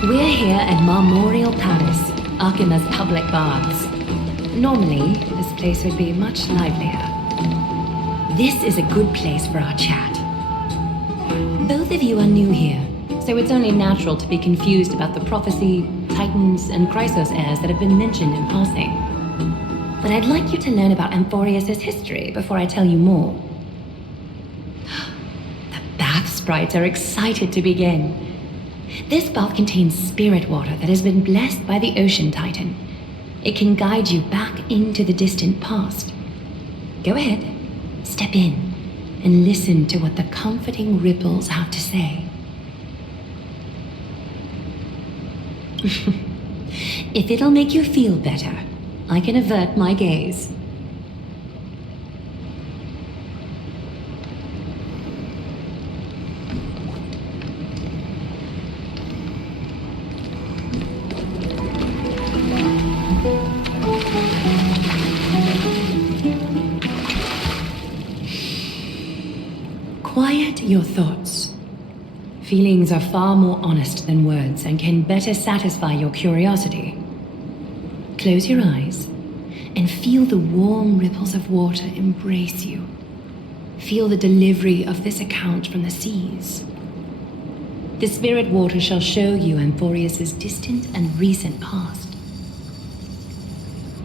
We're here at Marmoreal Palace, Arkima's public baths. Normally, this place would be much livelier. This is a good place for our chat. Both of you are new here, so it's only natural to be confused about the prophecy, titans, and Chrysos heirs that have been mentioned in passing. But I'd like you to learn about Amphoreus' history before I tell you more. The bath sprites are excited to begin. This bath contains spirit water that has been blessed by the ocean titan. It can guide you back into the distant past. Go ahead, step in, and listen to what the comforting ripples have to say. If it'll make you feel better, I can avert my gaze. Quiet your thoughts. Feelings are far more honest than words and can better satisfy your curiosity. Close your eyes and feel the warm ripples of water embrace you. Feel the delivery of this account from the seas. The spirit water shall show you Amphoreus' distant and recent past.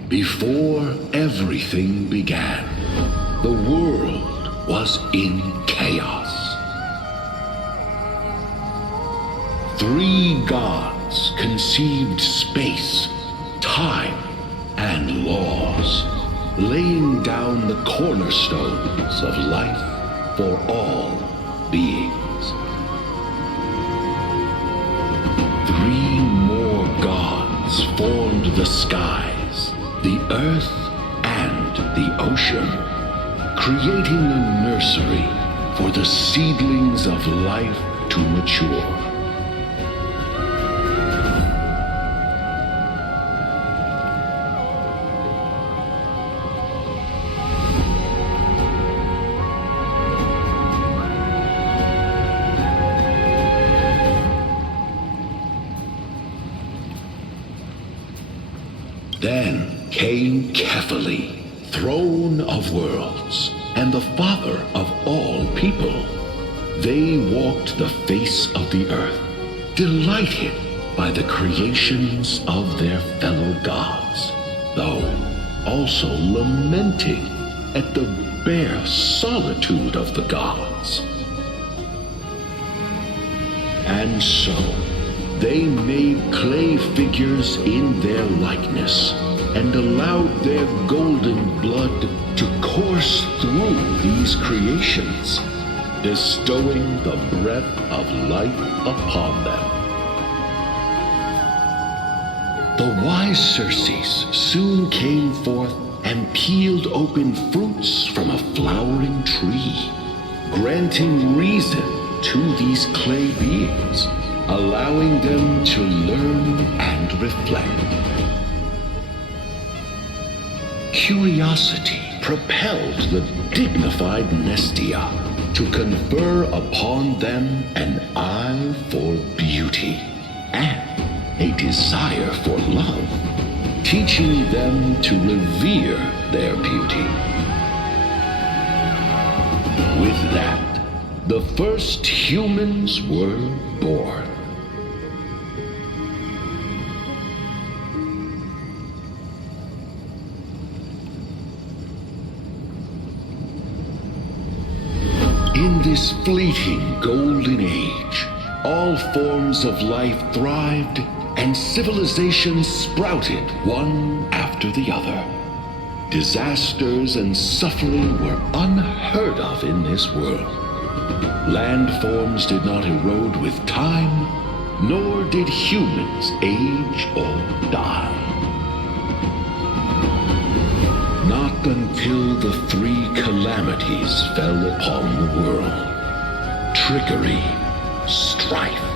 Before everything began, the world was in chaos. 3 gods conceived space, time, and laws, laying down the cornerstones of life for all beings. 3 more gods formed the skies, the earth, and the ocean, creating a nursery for the seedlings of life to mature. Then came Kephali, throne of worlds, and the father of all people. They walked the face of the earth, delighted by the creations of their fellow gods, though also lamenting at the bare solitude of the gods. And so, they made clay figures in their likeness and allowed their golden blood to course through these creations, bestowing the breath of life upon them. The wise Circes soon came forth and peeled open fruits from a flowering tree, granting reason to these clay beings, allowing them to learn and reflect. Curiosity propelled the dignified Nestia to confer upon them an eye for beauty and a desire for love, teaching them to revere their beauty. With that, the first humans were born. In this fleeting golden age, all forms of life thrived and civilizations sprouted one after the other. Disasters and suffering were unheard of in this world. Landforms did not erode with time, nor did humans age or die. Not until the 3 calamities fell upon the world: trickery, strife,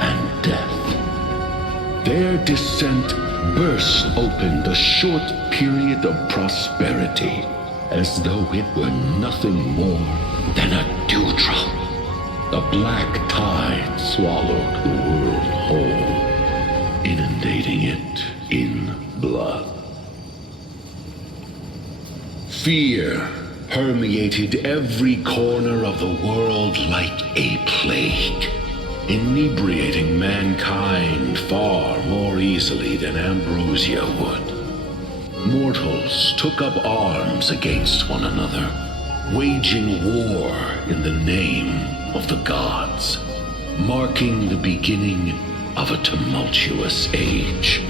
and death. Their descent burst open the short period of prosperity, as though it were nothing more than a dewdrop. The black tide swallowed the world whole. it in blood. Fear permeated every corner of the world like a plague, inebriating mankind far more easily than ambrosia would. Mortals took up arms against one another, waging war in the name of the gods, marking the beginning of a tumultuous age.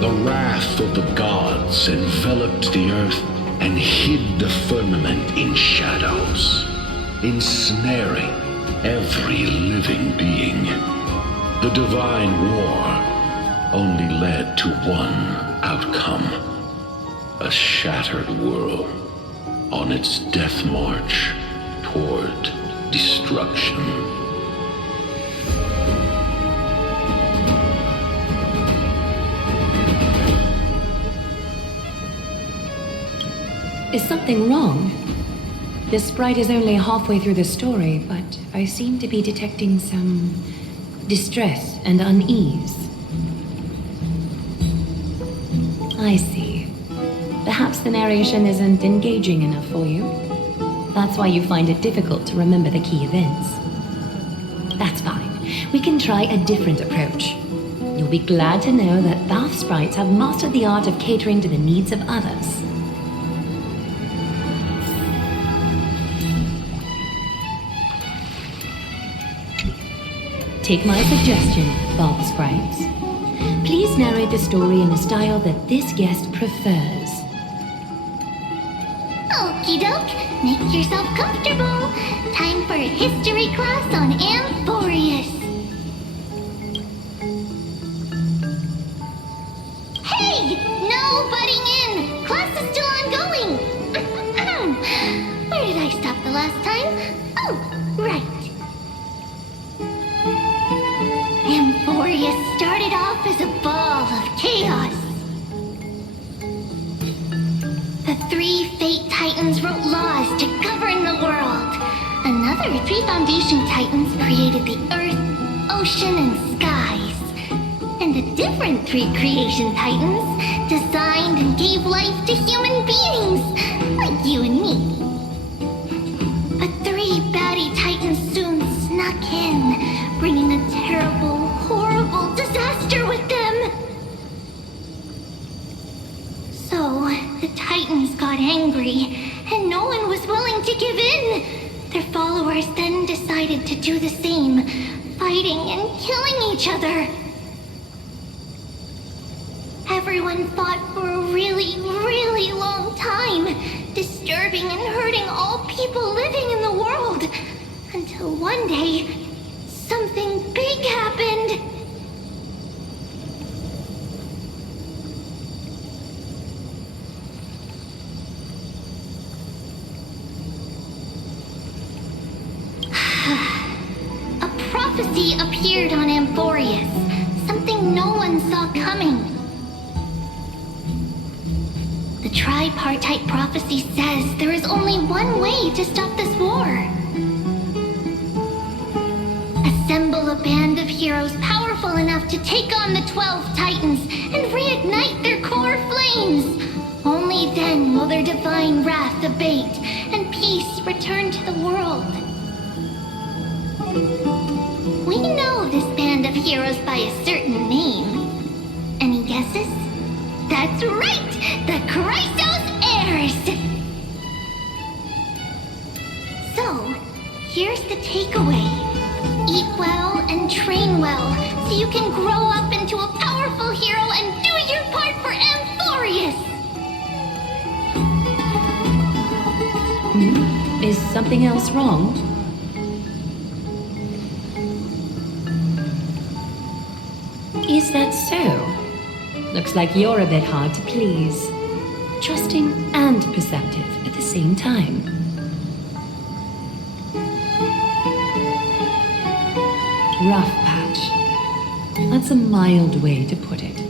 The wrath of the gods enveloped the earth and hid the firmament in shadows, ensnaring every living being. The divine war only led to one outcome: a shattered world on its death march toward destruction. Is something wrong? The sprite is only halfway through the story, but I seem to be detecting some distress and unease. I see. Perhaps the narration isn't engaging enough for you. That's why you find it difficult to remember the key events. That's fine. We can try a different approach. You'll be glad to know that bath sprites have mastered the art of catering to the needs of others. Take my suggestion, bath sprites. Please narrate the story in the style that this guest prefers. Okie doke, make yourself comfortable. Time for a history class on Amphoreus. Hey, no butting in. Class is still ongoing. Where did I stop the last time? Oh, right. Amphoreus started off as a ball of chaos. The three Fate Titans wrote laws to govern the world. Another three Foundation Titans created the earth, ocean, and skies. And the different three Creation Titans designed and gave life to human beings, like you and me. But three baddie Titans soon snuck in, bringing a terrible, horrible disaster with them. So, the Titans got angry, and no one was willing to give in. Their followers then decided to do the same, fighting and killing each other. Everyone fought for a really, really long time, disturbing and hurting all people living in the world, until one day, something big happened. A prophecy appeared on Amphoreus, something no one saw coming. The tripartite prophecy says there is only one way to stop this war. Assemble a band of heroes powerful enough to take on the 12 Titans and reignite their core flames. Only then will their divine wrath abate and peace return to the world. We know this band of heroes by a certain name. Any guesses? That's right! The Chrysos Heirs! So, here's the takeaway. Eat well and train well, so you can grow up into a powerful hero and do your part for Amphoreus! Is something else wrong? Is that so? Looks like you're a bit hard to please. Trusting and perceptive at the same time. Rough patch. That's a mild way to put it.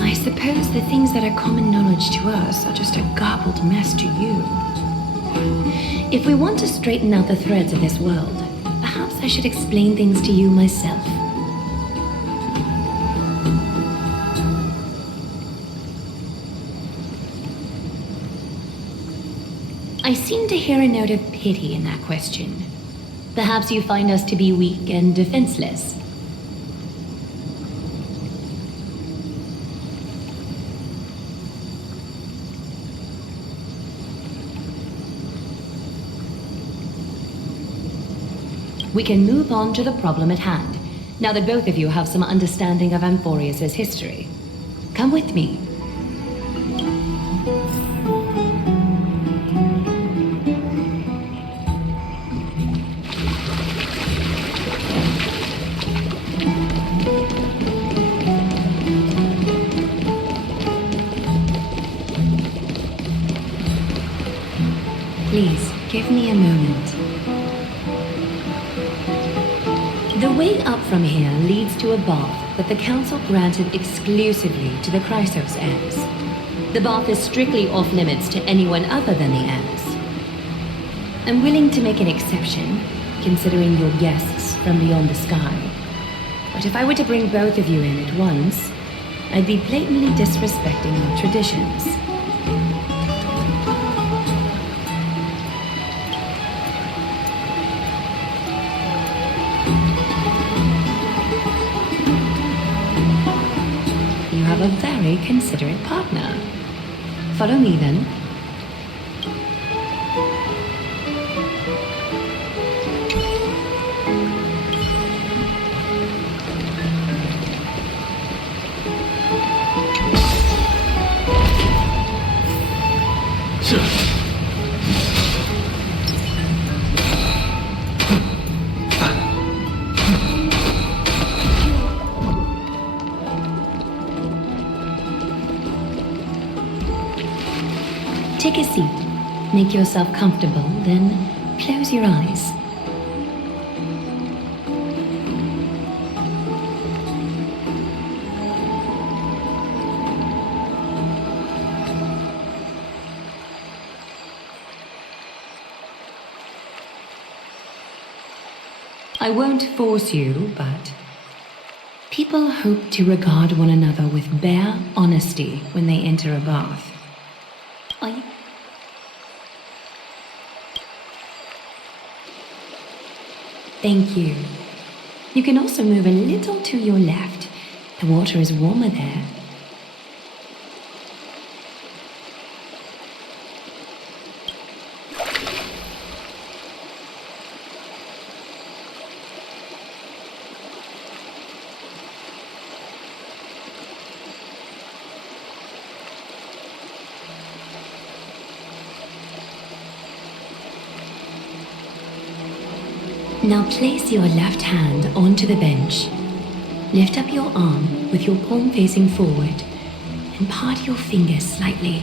I suppose the things things that are common knowledge to us are just a garbled mess to you. If we want to straighten out the threads of this world, perhaps I should explain things to you myself. I seem to hear a note of pity in that question. Perhaps you find us to be weak and defenseless. We can move on to the problem at hand, now that both of you have some understanding of Amphoreus' history. Come with me. Please, give me a moment. The way up from here leads to a bath that the Council granted exclusively to the Chrysos heirs. The bath is strictly off-limits to anyone other than the heirs. I'm willing to make an exception, considering your guests from beyond the sky. But if I were to bring both of you in at once, I'd be blatantly disrespecting our traditions. A very considerate partner. Follow me then. Take a seat, make yourself comfortable, then close your eyes. I won't force you, but people hope to regard one another with bare honesty when they enter a bath. Are you? Thank you. You can also move a little to your left. The water is warmer there. Now place your left hand onto the bench. Lift up your arm with your palm facing forward and part your fingers slightly.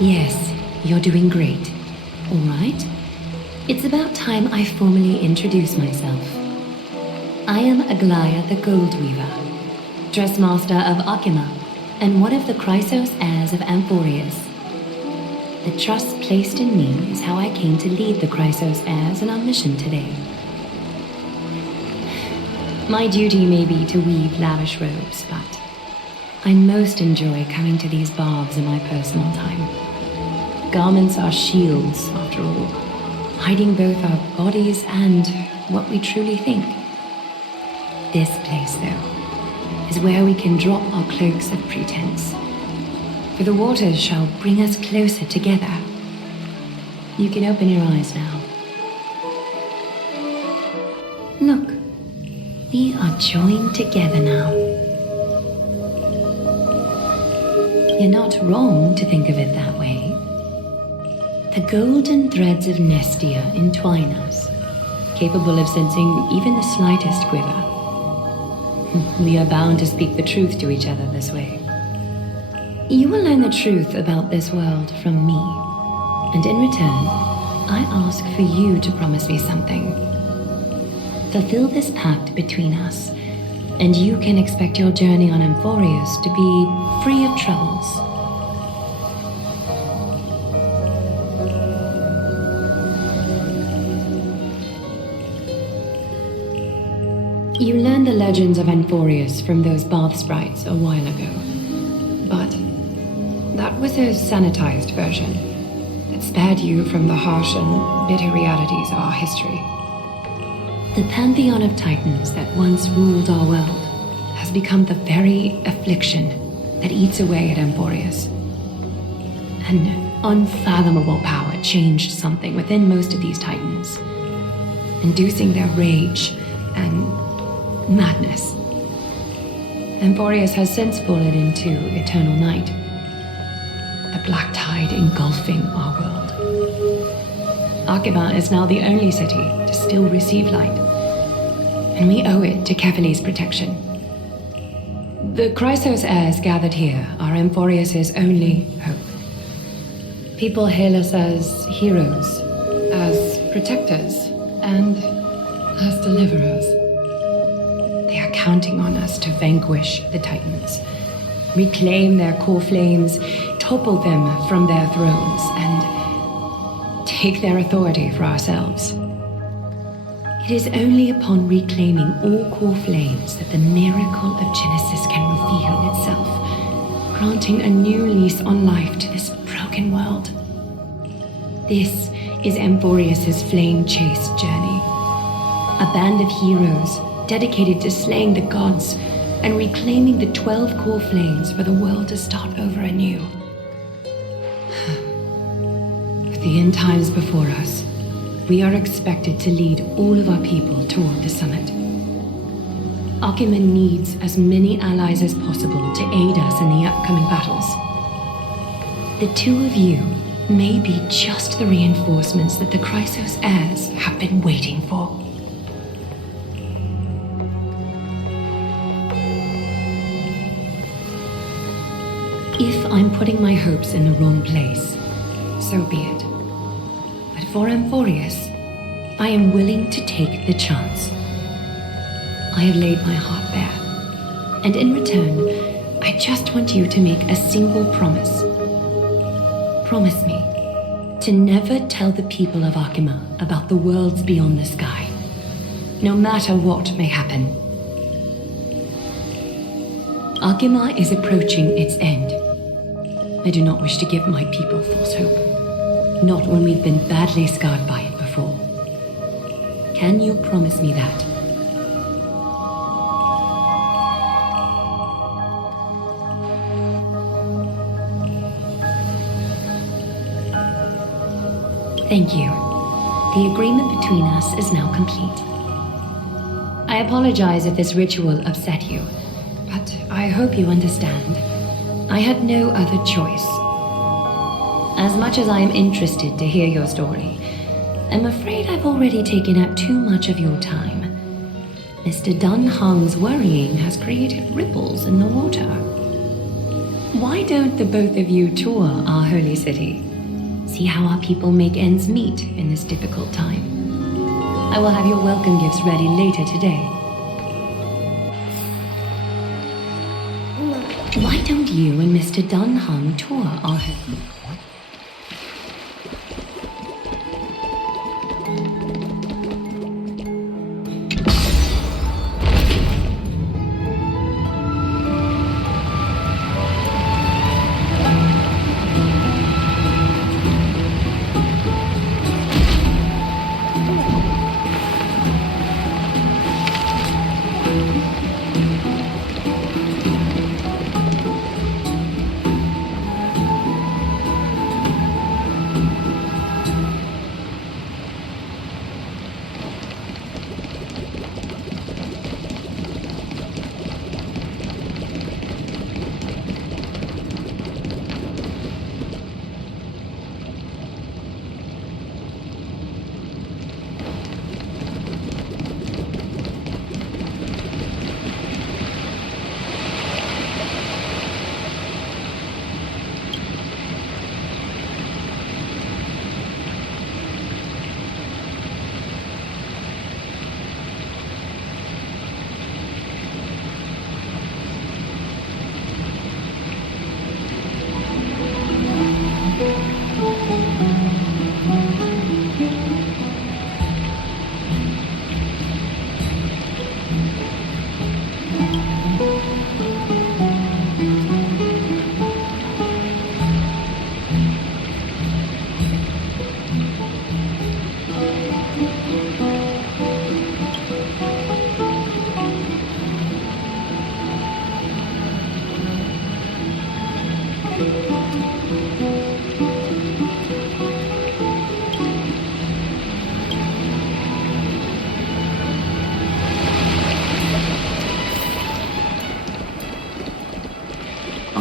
Yes, you're doing great. All right. It's about time I formally introduce myself. I am Aglaya the Gold Weaver, Dressmaster of Akima, and one of the Chrysos heirs of Amphoreus. The trust placed in me is how I came to lead the Chrysos heirs in our mission today. My duty may be to weave lavish robes, but I most enjoy coming to these baths in my personal time. Garments are shields, after all, hiding both our bodies and what we truly think. This place, though, is where we can drop our cloaks of pretense. For the waters shall bring us closer together. You can open your eyes now. Look, we are joined together now. You're not wrong to think of it that way. The golden threads of Nestia entwine us, capable of sensing even the slightest quiver. We are bound to speak the truth to each other this way. You will learn the truth about this world from me, and in return, I ask for you to promise me something. fulfill this pact between us, and you can expect your journey on Amphoreus to be free of troubles. You learned the legends of Amphoreus from those bath sprites a while ago, but that was a sanitized version that spared you from the harsh and bitter realities of our history. The pantheon of titans that once ruled our world has become the very affliction that eats away at Amphoreus. An unfathomable power changed something within most of these titans, inducing their rage and madness. Amphoreus has since fallen into eternal night, the black tide engulfing our world. Archima is now the only city to still receive light, and we owe it to Kevali's protection. The Chrysos heirs gathered here are Amphoreus' only hope. People hail us as heroes, as protectors, and as deliverers. They are counting on us to vanquish the Titans, reclaim their core flames, topple them from their thrones, and take their authority for ourselves. It is only upon reclaiming all core flames that the miracle of Genesis can reveal itself, granting a new lease on life to this broken world. This is Amphoreus' flame chase journey. A band of heroes dedicated to slaying the gods and reclaiming the 12 core flames for the world to start over anew. With the end times before us, we are expected to lead all of our people toward the summit. Archima needs as many allies as possible to aid us in the upcoming battles. The two of you may be just the reinforcements that the Chrysos heirs have been waiting for. If I'm putting my hopes in the wrong place, so be it. But for Amphoreus, I am willing to take the chance. I have laid my heart bare, and in return, I just want you to make a single promise. Promise me to never tell the people of Archima about the worlds beyond the sky, no matter what may happen. Archima is approaching its end. I do not wish to give my people false hope, not when we've been badly scarred by it before. Can you promise me that? Thank you. The agreement between us is now complete. I apologize if this ritual upset you, but I hope you understand. I had no other choice. As much as I am interested to hear your story, I'm afraid I've already taken up too much of your time. Mr. Dunhung's worrying has created ripples in the water. Why don't the both of you tour our holy city? See how our people make ends meet in this difficult time. I will have your welcome gifts ready later today. Why don't you and Mr. Dunhung tour our home?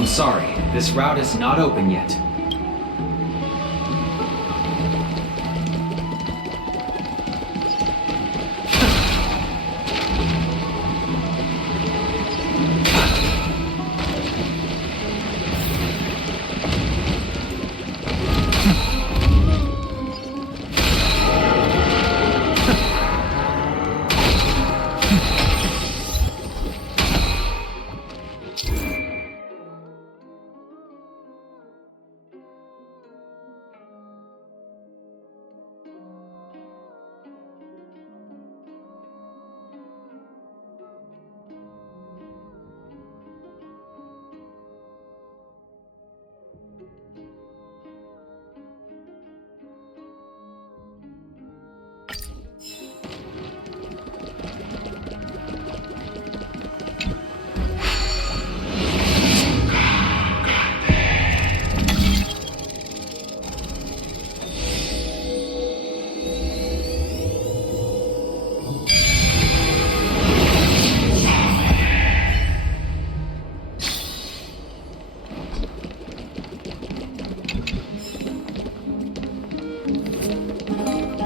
sorry, this route is not open yet.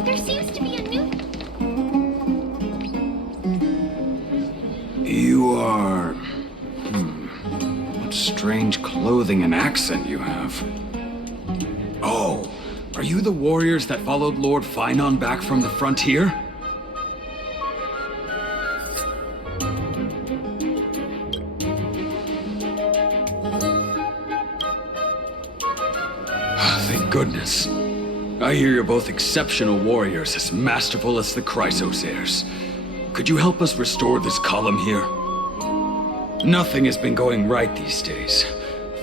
There seems to be a new... You are... What strange clothing and accent you have. Oh, are you the warriors that followed Lord Finon back from the frontier? Thank goodness. I hear you're both exceptional warriors, as masterful as the Chrysos heirs. Could you help us restore this column here? Nothing has been going right these days.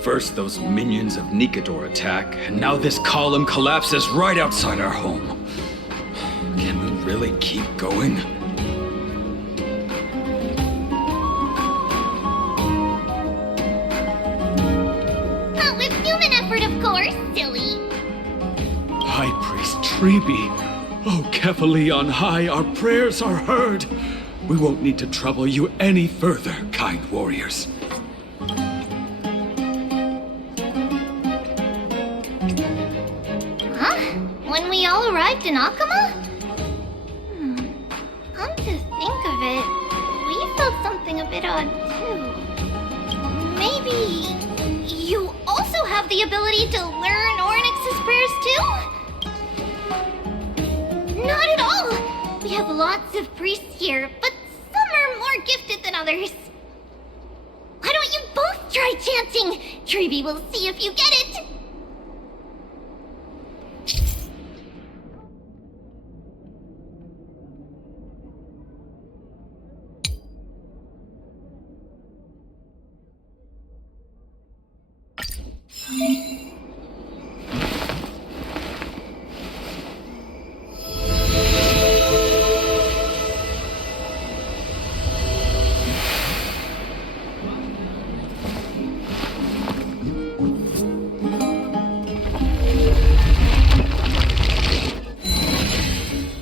First those minions of Nikador attack, and now this column collapses right outside our home. Can we really keep going? Not with human effort, of course, silly. High Priest Treeby, oh, Kefali on high, our prayers are heard. We won't need to trouble you any further, kind warriors. Huh? When we all arrived in Akama? Come to think of it, we felt something a bit odd too. Maybe you also have the ability to learn Ornyx's prayers too? Not at all! We have lots of priests here, but some are more gifted than others. Why don't you both try chanting? Treeby will see if you get it!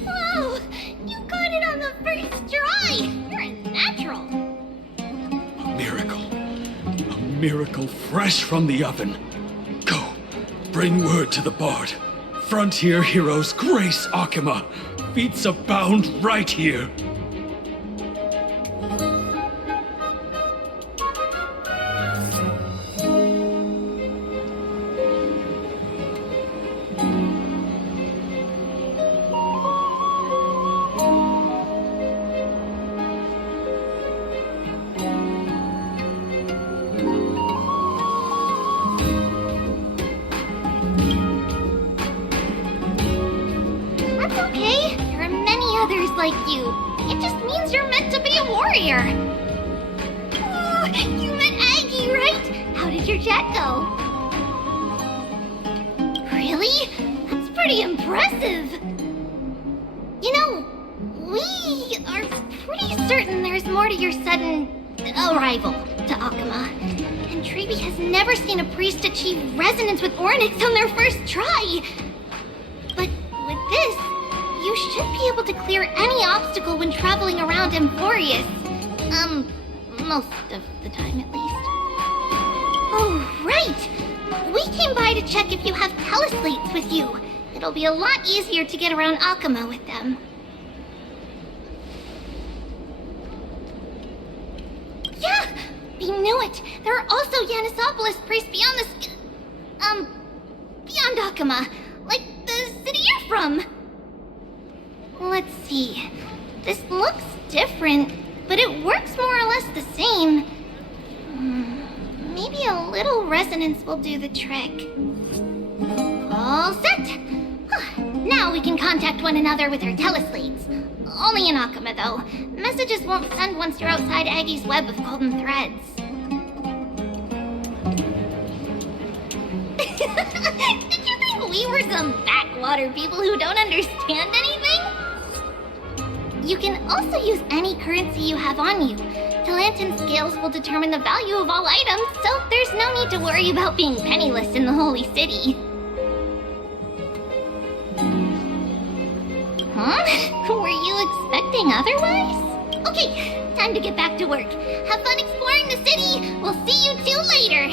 Whoa! You got it on the first try! You're a natural! A miracle fresh from the oven. Go, bring word to the bard. Frontier heroes grace Akama. Feats abound right here. That's okay. There are many others like you. It just means you're meant to be a warrior. Oh, you met Aggie, right? How did your chat go? Really? That's pretty impressive. You know, we are pretty certain there's more to your sudden arrival to Akama. And Treeby has never seen a priest achieve resonance with Ornyx on their first try. But with this, you should be able to clear any obstacle when traveling around Amphoreus. Most of the time at least. Oh, right! We came by to check if you have teleslates with you. It'll be a lot easier to get around Akama with them. Yeah! We knew it! There are also Yanisopolis priests beyond the beyond Akama. Like the city you're from. Let's see. This looks different, but it works more or less the same. Maybe a little resonance will do the trick. All set! Now we can contact one another with our teleslates. Only in Akama, though. Messages won't send once you're outside Aggie's web of golden threads. Did you think we were some backwater people who don't understand anything? You can also use any currency you have on you. Talantan scales will determine the value of all items, so there's no need to worry about being penniless in the Holy City. Huh? Were you expecting otherwise? Okay, time to get back to work. Have fun exploring the city! We'll see you two later!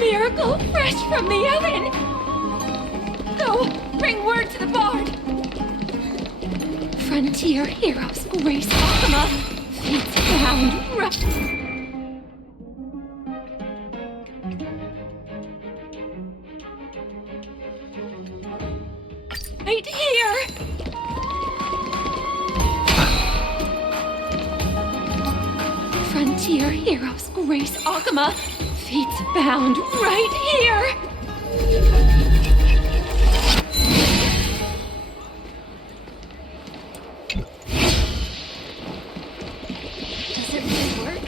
Miracle fresh from the oven! Go, bring word to the bard! Frontier heroes grace Akama, feet bound right here! Frontier heroes grace Akama, feet bound right here! Does it really work?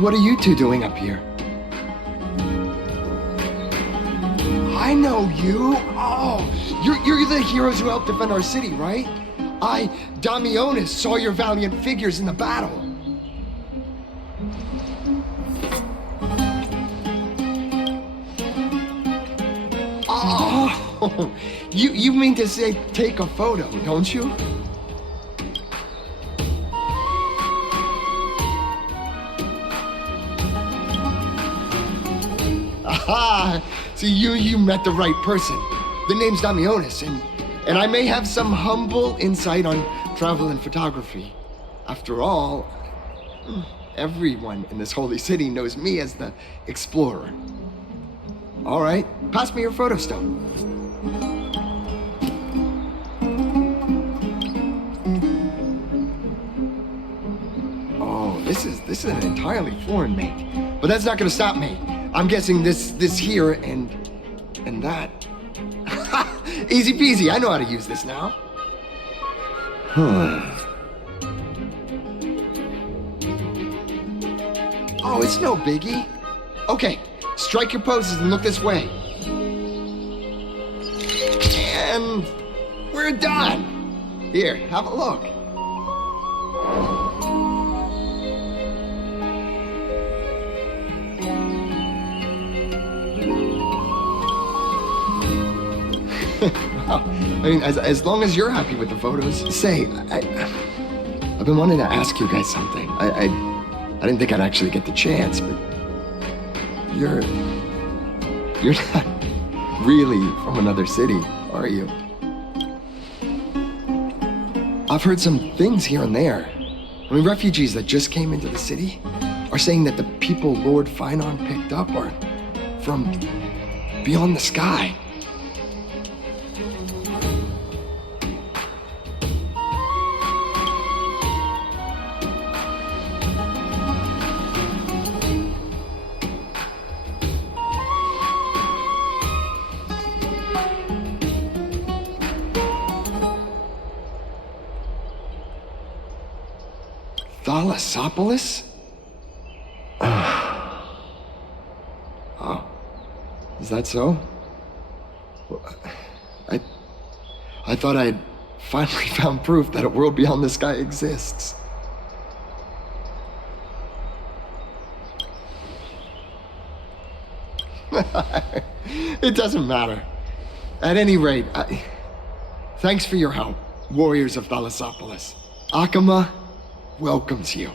What are you two doing up here? I know you. Oh, you're the heroes who helped defend our city, right? I, Damionis, saw your valiant figures in the battle. Oh, you mean to say take a photo, don't you? Aha! So you met the right person. The name's Damionis, and I may have some humble insight on travel and photography. After all, everyone in this holy city knows me as the explorer. All right, pass me your photo stone. Oh, this is an entirely foreign make, but that's not gonna stop me. I'm guessing this here and that. Easy peasy, I know how to use this now. Oh, it's no biggie. Okay, strike your poses and look this way. And we're done. Here, have a look. Well, I mean, as long as you're happy with the photos. Say, I've been wanting to ask you guys something. I didn't think I'd actually get the chance, but you're not really from another city, are you? I've heard some things here and there. I mean, refugees that just came into the city are saying that the people Lord Finon picked up are from beyond the sky. Thalassopolis? Oh, is that so? I thought I'd finally found proof that a world beyond the sky exists. It doesn't matter. At any rate, thanks for your help, warriors of Thalassopolis. Akama welcomes you.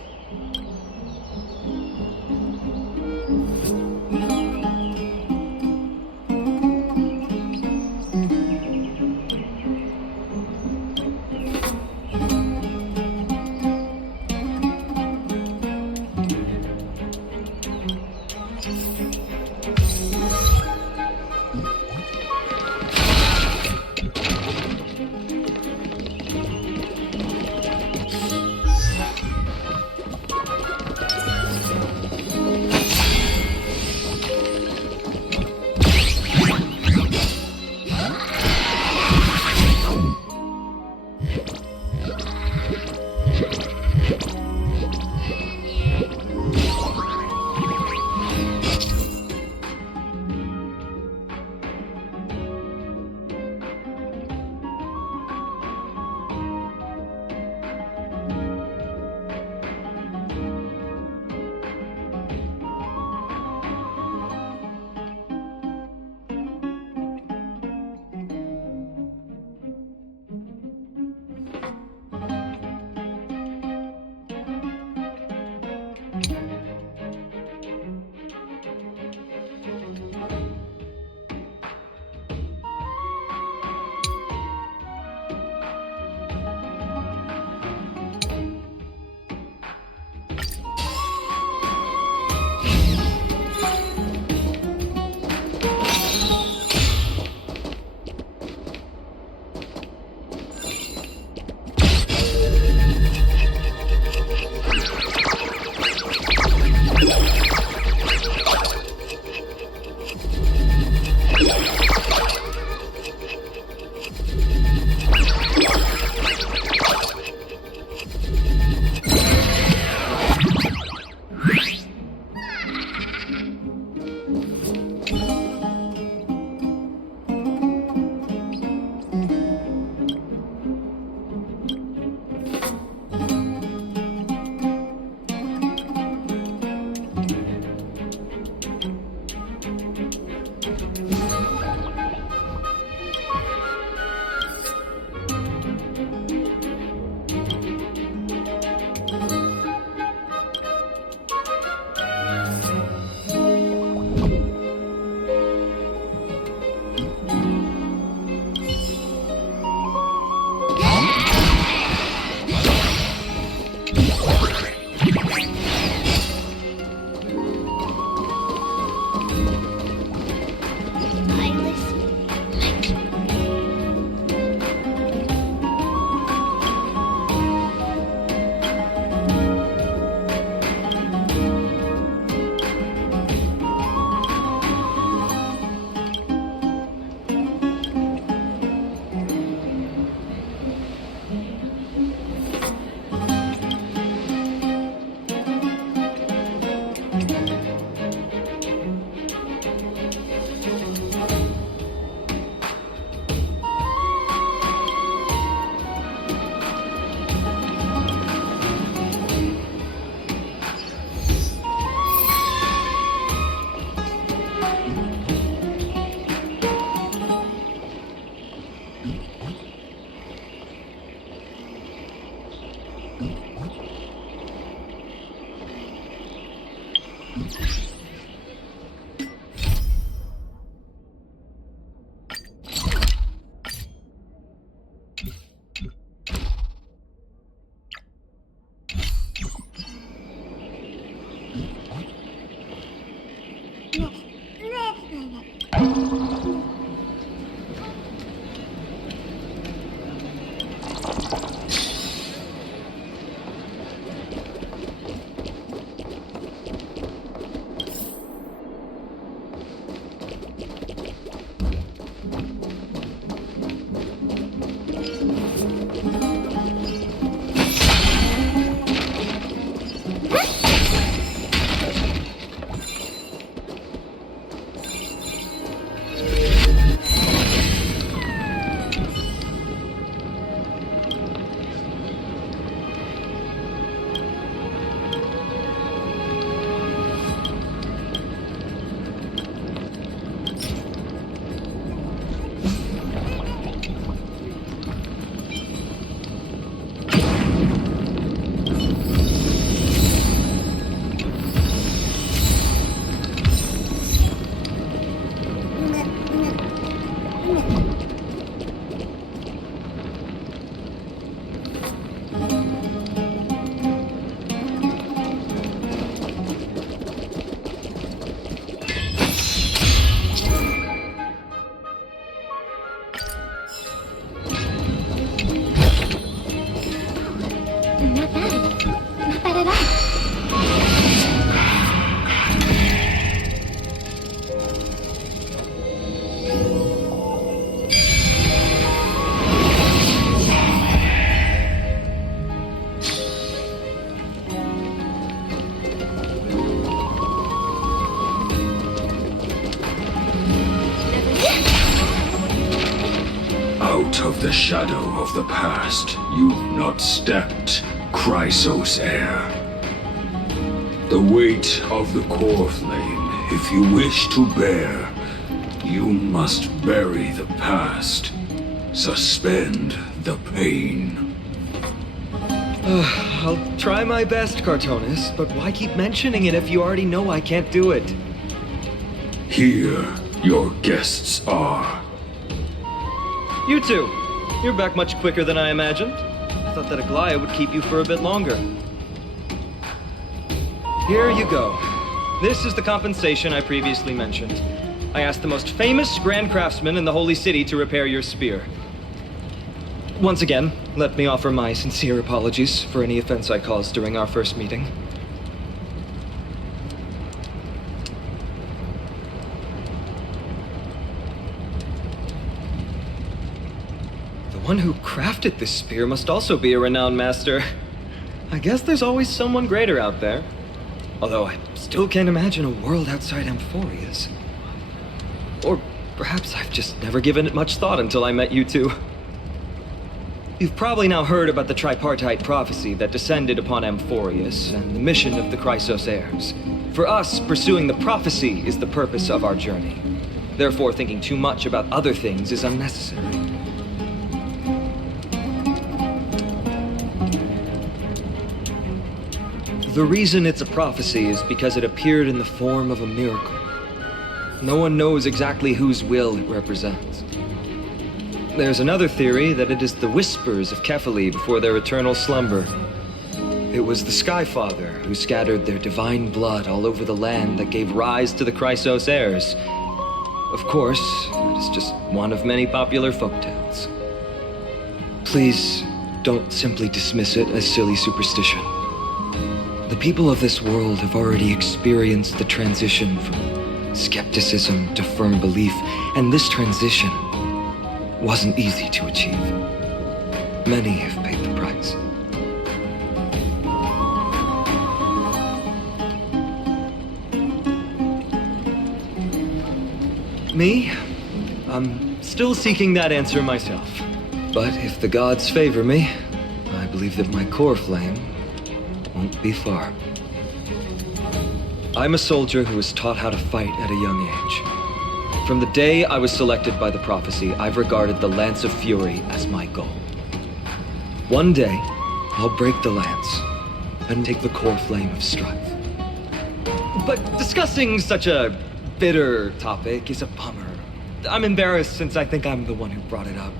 Not bad. Not bad at all. Out of the shadow of the past, you've not stepped, Chrysos heir. The weight of the core flame, if you wish to bear, you must bury the past. Suspend the pain. I'll try my best, Cartonis, but why keep mentioning it if you already know I can't do it? Here, your guests are. You two, you're back much quicker than I imagined. I thought that Aglaya would keep you for a bit longer. Here you go. This is the compensation I previously mentioned. I asked the most famous grand craftsman in the Holy City to repair your spear. Once again, let me offer my sincere apologies for any offense I caused during our first meeting. The one who crafted this spear must also be a renowned master. I guess there's always someone greater out there. Although I still can't imagine a world outside Amphoreus. Or perhaps I've just never given it much thought until I met you two. You've probably now heard about the tripartite prophecy that descended upon Amphoreus and the mission of the Chrysos heirs. For us, pursuing the prophecy is the purpose of our journey. Therefore, thinking too much about other things is unnecessary. The reason it's a prophecy is because it appeared in the form of a miracle. No one knows exactly whose will it represents. There's another theory that it is the whispers of Kefali before their eternal slumber. It was the Sky Father who scattered their divine blood all over the land that gave rise to the Chrysos heirs. Of course, it is just one of many popular folktales. Please, don't simply dismiss it as silly superstition. The people of this world have already experienced the transition from skepticism to firm belief, and this transition wasn't easy to achieve. Many have paid the price. Me? I'm still seeking that answer myself. But if the gods favor me, I believe that my core flame won't be far. I'm a soldier who was taught how to fight at a young age. From the day I was selected by the prophecy, I've regarded the Lance of Fury as my goal. One day, I'll break the lance and take the core flame of strife. But discussing such a bitter topic is a bummer. I'm embarrassed since I think I'm the one who brought it up.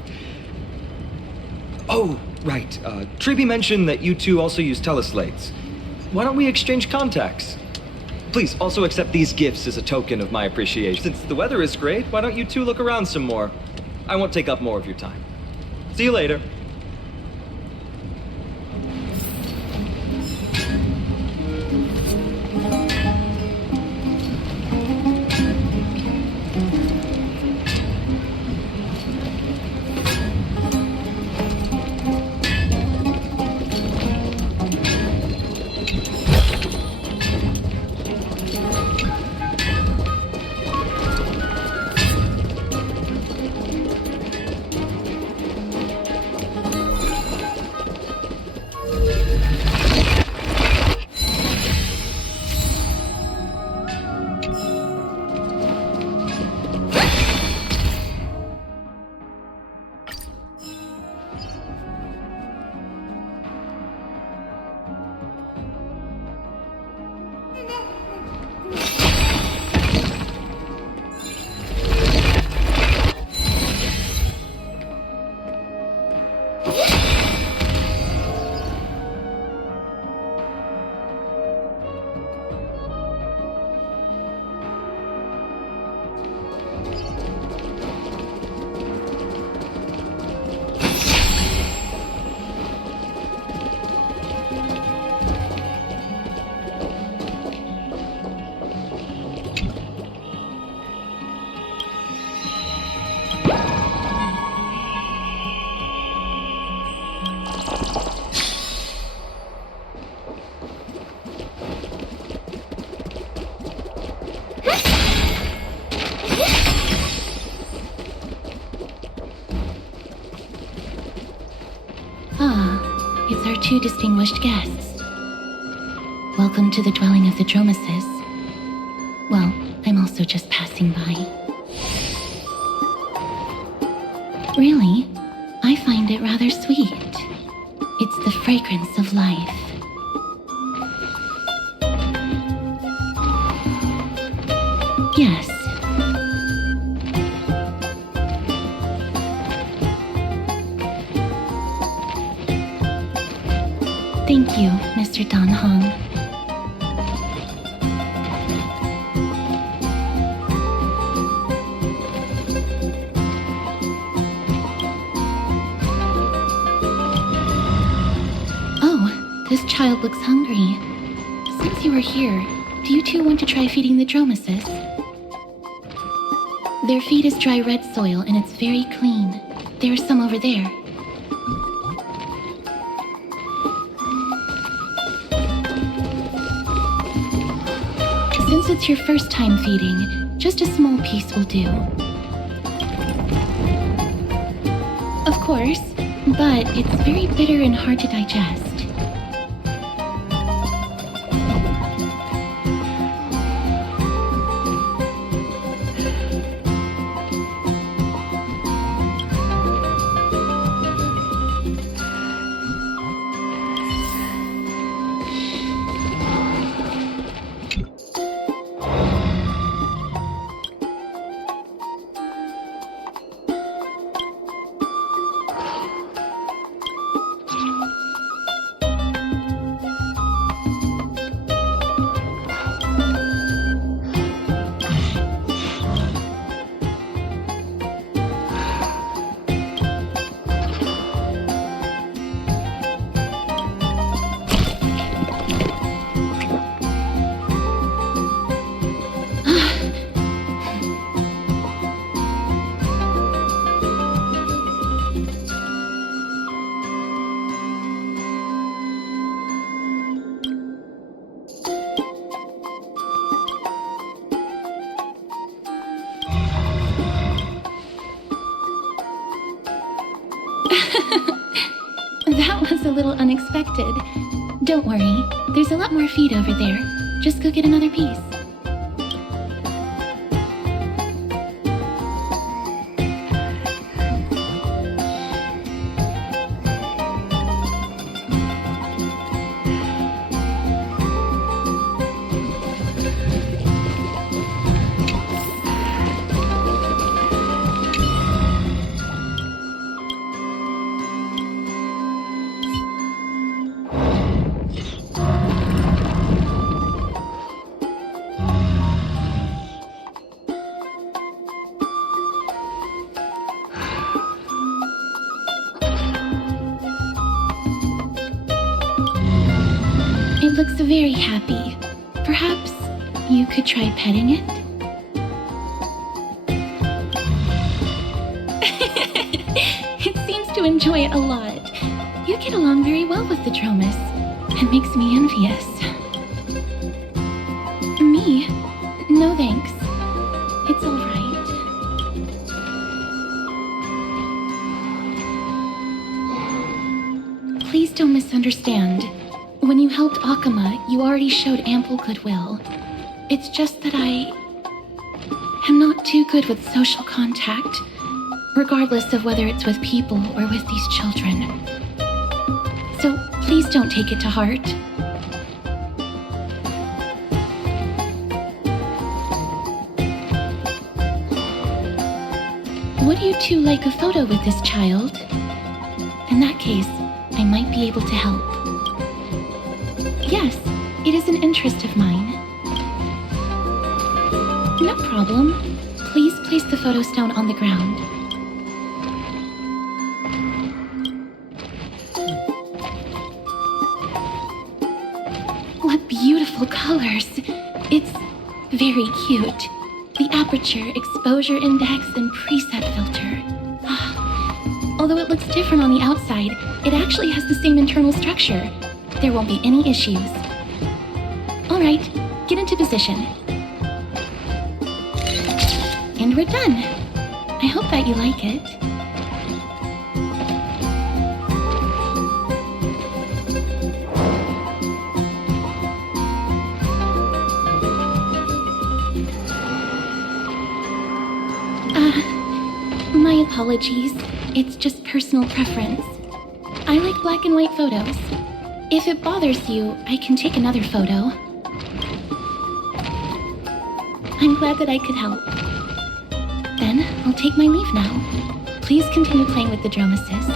Oh, right. Tribby mentioned that you two also use teleslates. Why don't we exchange contacts? Please also accept these gifts as a token of my appreciation. Since the weather is great, why don't you two look around some more? I won't take up more of your time. See you later. It's our two distinguished guests. Welcome to the dwelling of the Dromeses. Well, I'm also just passing by. Really, I find it rather sweet. It's the fragrance of life. Yes. Thank you, Mr. Dan Hong. Oh, this child looks hungry. Since you are here, do you two want to try feeding the Dromeses? Their feed is dry red soil and it's very clean. There are some over there. Since it's your first time feeding, just a small piece will do. Of course, but it's very bitter and hard to digest. That was a little unexpected. Don't worry, there's a lot more feed over there. Just go get another piece. It looks very happy. Perhaps you could try petting it? It seems to enjoy it a lot. You get along very well with the Dromus. It makes me envious. Me? No thanks. It's all right. Please don't misunderstand. When you helped Akama, you already showed ample goodwill. It's just that I am not too good with social contact, regardless of whether it's with people or with these children. So please don't take it to heart. Would you two like a photo with this child? In that case, I might be able to help. Yes, it is an interest of mine. No problem. Please place the photo stone on the ground. What beautiful colors. It's very cute. The aperture, exposure index, and preset filter. Although it looks different on the outside, it actually has the same internal structure. There won't be any issues. All right, get into position. And we're done. I hope that you like it. My apologies. It's just personal preference. I like black and white photos. If it bothers you, I can take another photo. I'm glad that I could help. Then, I'll take my leave now. Please continue playing with the Dromuses.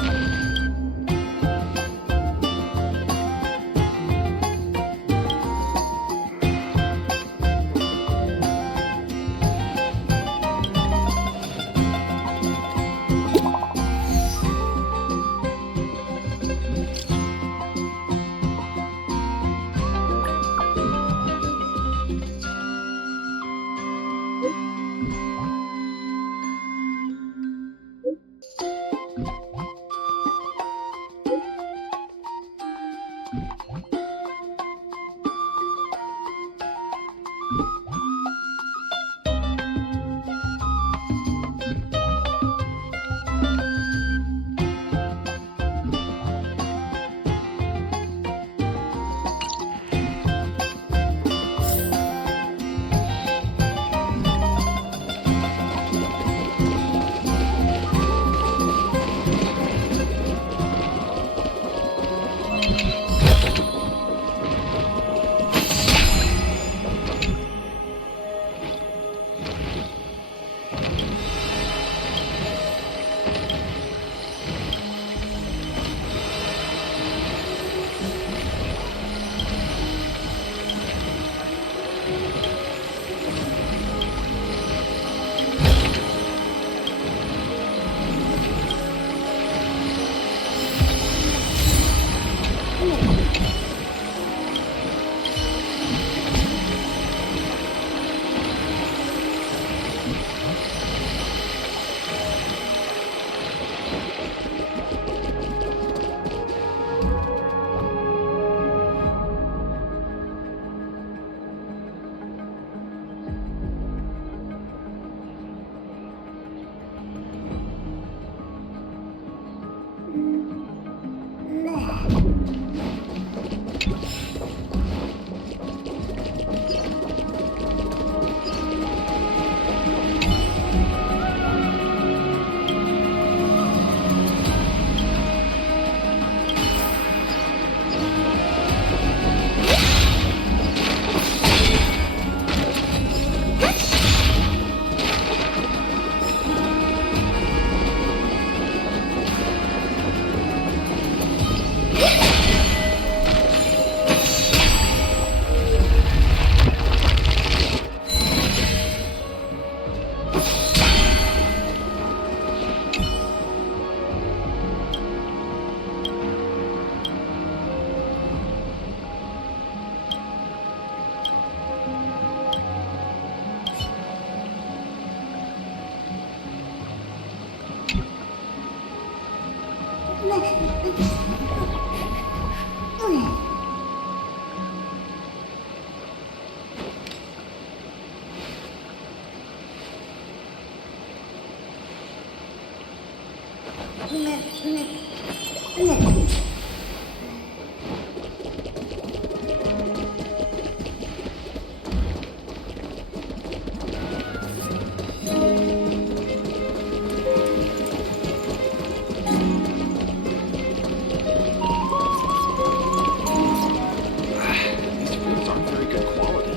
These foods aren't very good quality.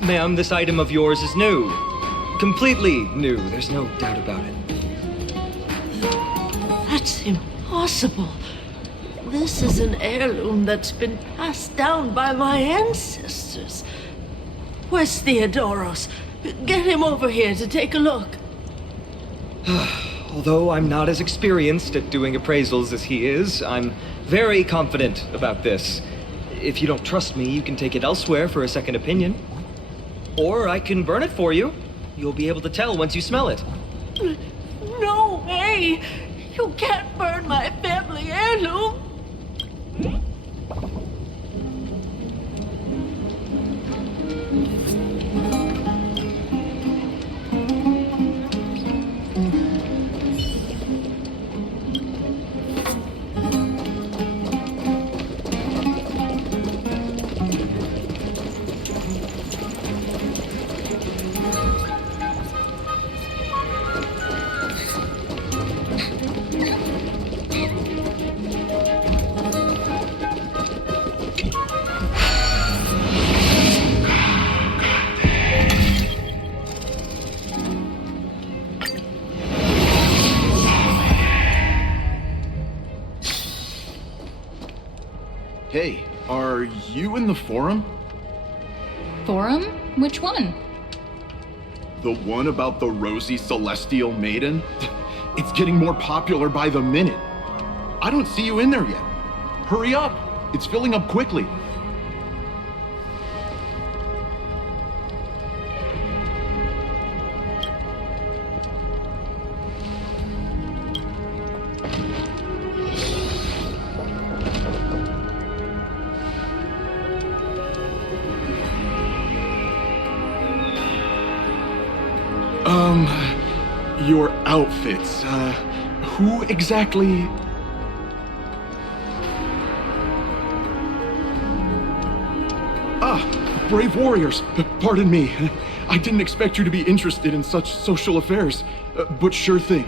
Ma'am, this item of yours is new. Completely new, there's no doubt about it. That's impossible. This is an heirloom that's been passed down by my ancestors. Where's Theodoros? Get him over here to take a look. Although I'm not as experienced at doing appraisals as he is, I'm very confident about this. If you don't trust me, you can take it elsewhere for a second opinion. Or I can burn it for you. You'll be able to tell once you smell it. No way! You can't burn my family heirloom! Hey, are you in the forum? Forum? Which one? The one about the rosy celestial maiden? It's getting more popular by the minute. I don't see you in there yet. Hurry up! It's filling up quickly. Your outfits, who exactly... Ah, brave warriors, pardon me. I didn't expect you to be interested in such social affairs, but sure thing.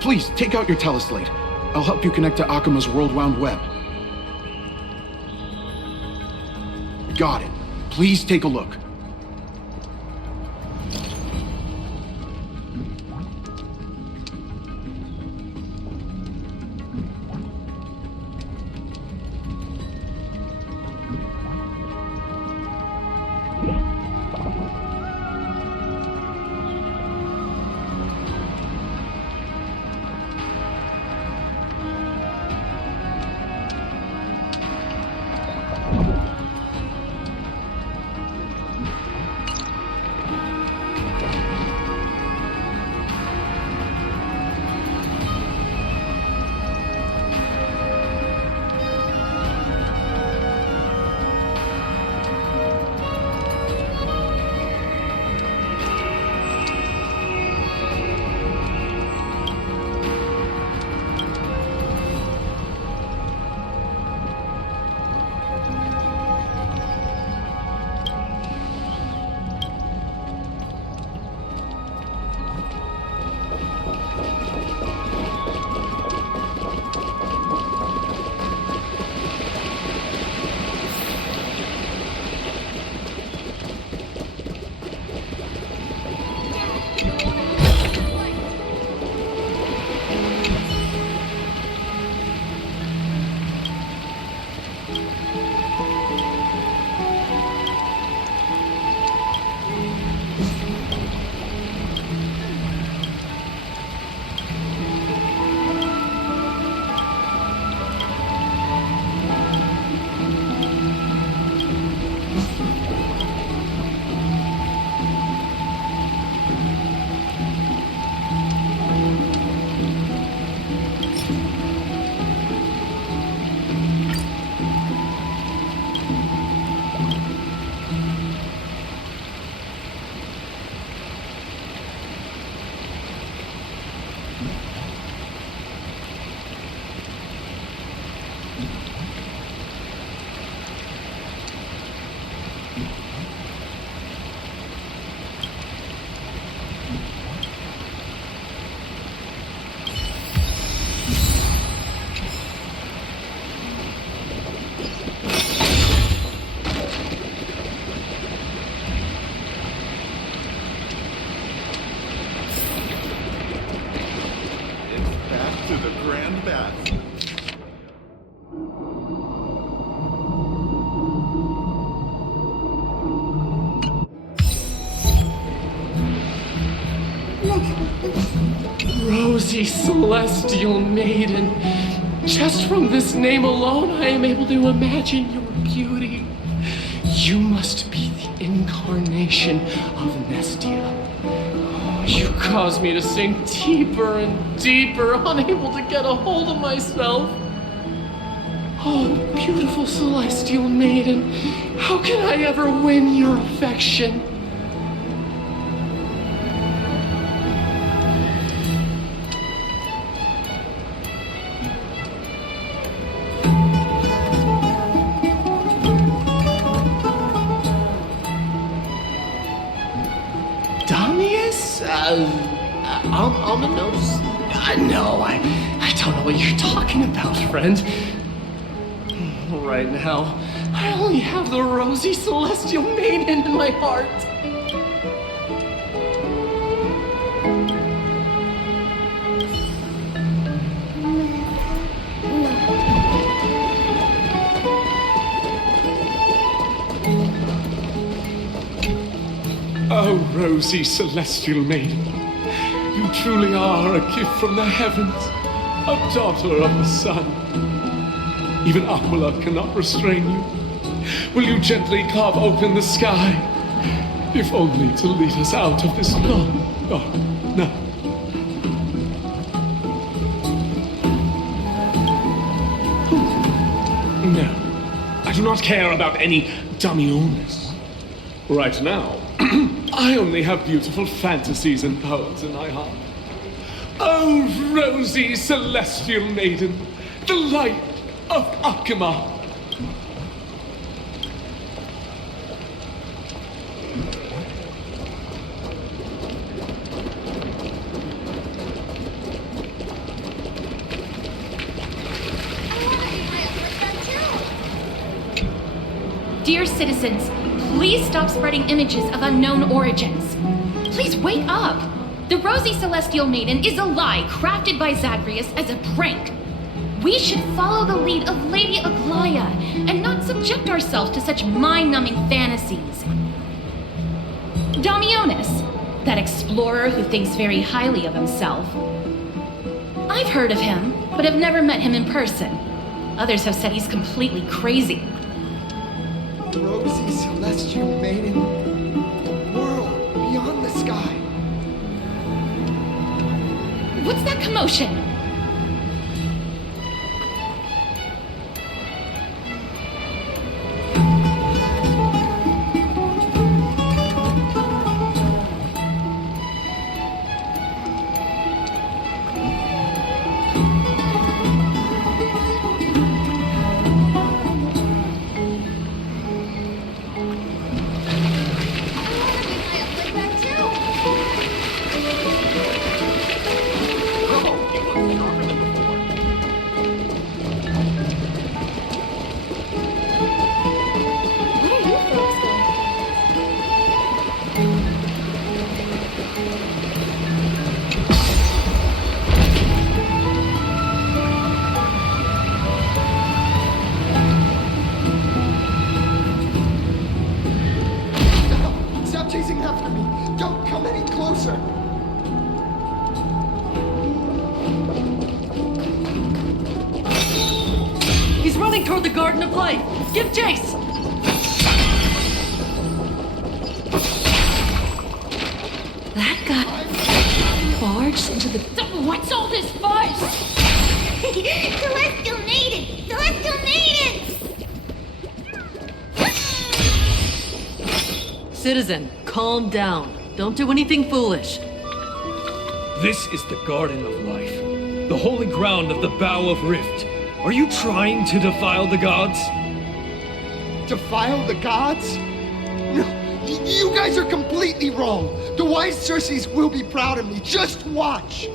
Please, take out your teleslate. I'll help you connect to Akima's World Wound Web. Got it. Please take a look. to the grand bath. Rosy Celestial Maiden. Just from this name alone, I am able to imagine your beauty. You must be the incarnation of Nestia. Oh, you cause me to sink deeper and deeper, unable to get a hold of myself. Oh, beautiful Celestial Maiden, how can I ever win your affection? Ominous? No, I don't know what you're talking about, friend. Right now, I only have the rosy celestial maiden in my heart. Oh, rosy celestial maiden. You truly are a gift from the heavens, a daughter of the sun. Even Aquila cannot restrain you. Will you gently carve open the sky, if only to lead us out of this long, dark night? No, I do not care about any Damiones. Right now, I only have beautiful fantasies and poems in my heart. Oh, rosy celestial maiden, the light of Akima. Dear citizens, please stop spreading images of unknown origins. Please wake up! The Rosy Celestial Maiden is a lie crafted by Zagreus as a prank. We should follow the lead of Lady Aglaya and not subject ourselves to such mind-numbing fantasies. Damiones, that explorer who thinks very highly of himself. I've heard of him, but have never met him in person. Others have said he's completely crazy. Rosy celestial maiden, the world beyond the sky. What's that commotion? Stop chasing after me! Don't come any closer! He's running toward the Garden of Life. Give chase! That guy barged into the... What's all this fuss? Celestial Maiden! Celestial Maiden! Citizen, calm down. Don't do anything foolish. This is the Garden of Life, the holy ground of the Bow of Rift. Are you trying to defile the gods? Defile the gods? No, you guys are completely wrong. The wise Circes will be proud of me. Just watch.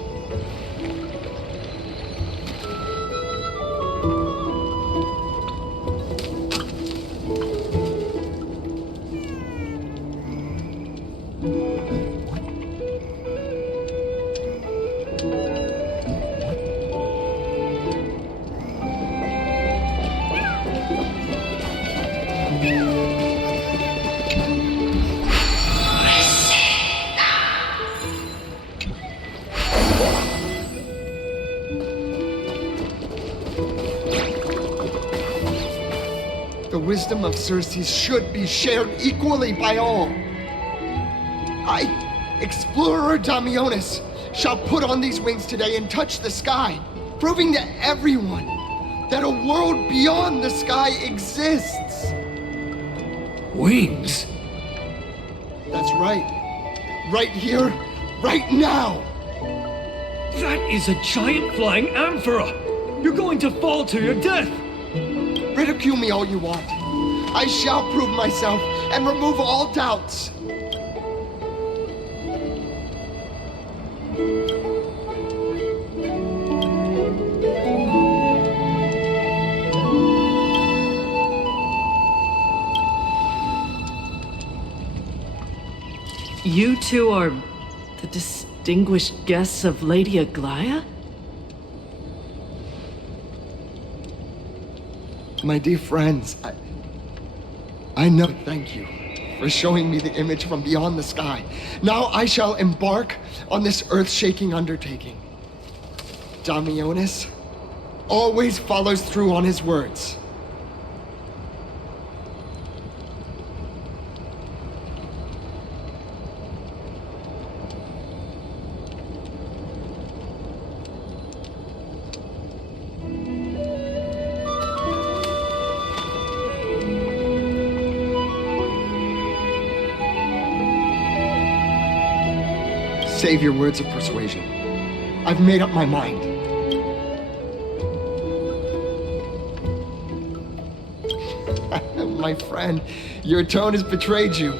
The wisdom of Circe should be shared equally by all. I, Explorer Damionis, shall put on these wings today and touch the sky, proving to everyone that a world beyond the sky exists. Wings? That's right. Right here, right now. That is a giant flying amphora! You're going to fall to your death! Ridicule me all you want. I shall prove myself and remove all doubts. You two are the distinguished guests of Lady Aglaia? My dear friends, I know. Thank you for showing me the image from beyond the sky. Now I shall embark on this earth-shaking undertaking. Damionis always follows through on his words. Save your words of persuasion. I've made up my mind. My friend, your tone has betrayed you.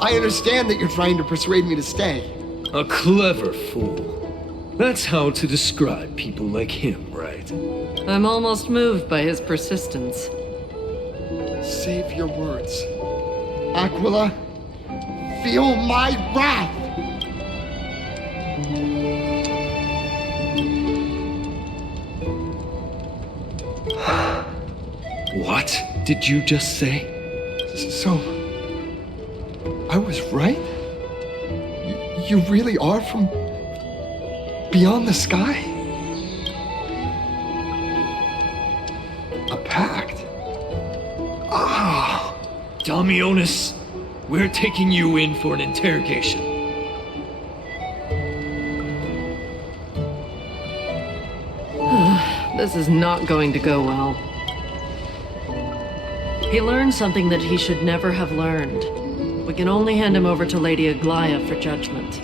I understand that you're trying to persuade me to stay. A clever fool. That's how to describe people like him, right? I'm almost moved by his persistence. Save your words. Aquila, feel my wrath! What did you just say? So, I was right? You really are from beyond the sky? A pact? Ah! Damionis, we're taking you in for an interrogation. This is not going to go well. He learned something that he should never have learned. We can only hand him over to Lady Aglaia for judgment.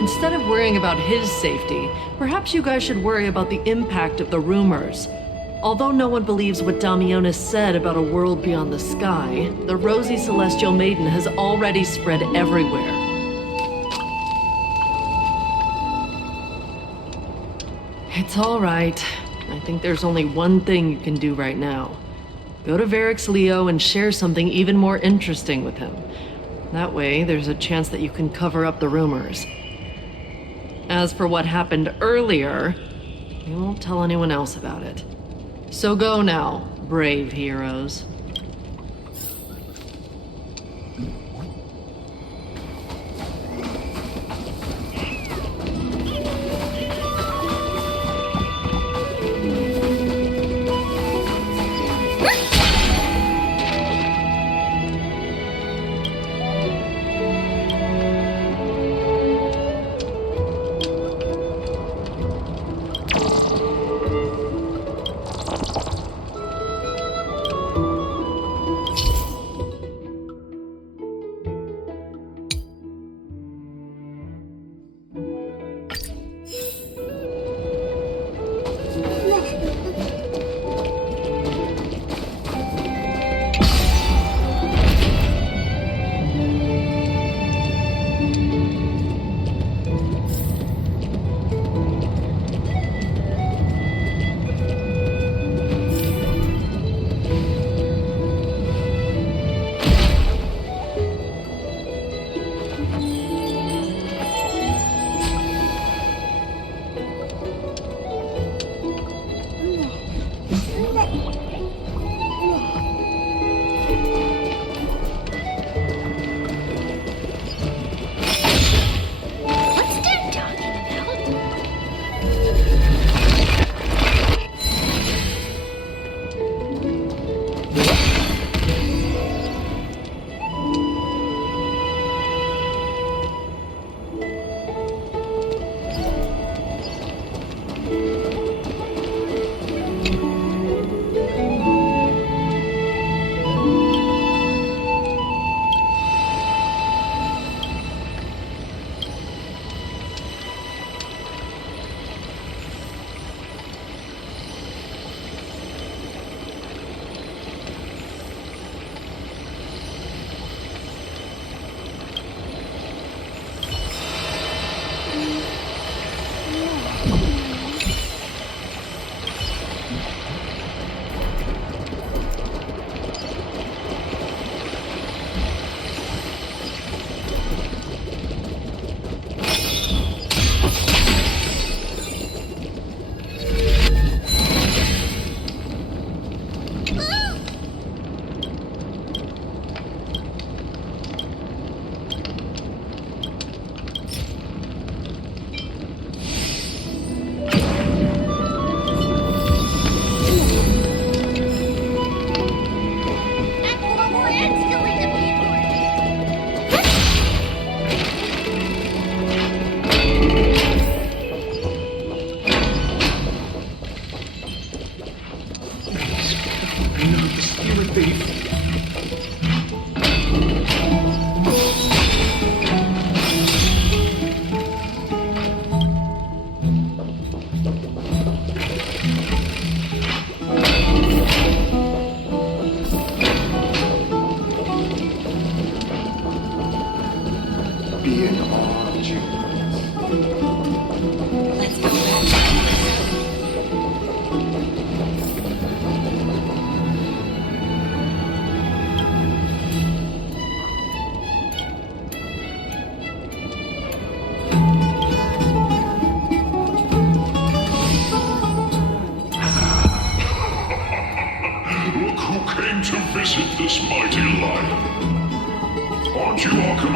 Instead of worrying about his safety, perhaps you guys should worry about the impact of the rumors. Although no one believes what Damionis said about a world beyond the sky, the rosy celestial maiden has already spread everywhere. It's all right. I think there's only one thing you can do right now. Go to Varix Leo and share something even more interesting with him. That way, there's a chance that you can cover up the rumors. As for what happened earlier, you won't tell anyone else about it. So go now, brave heroes.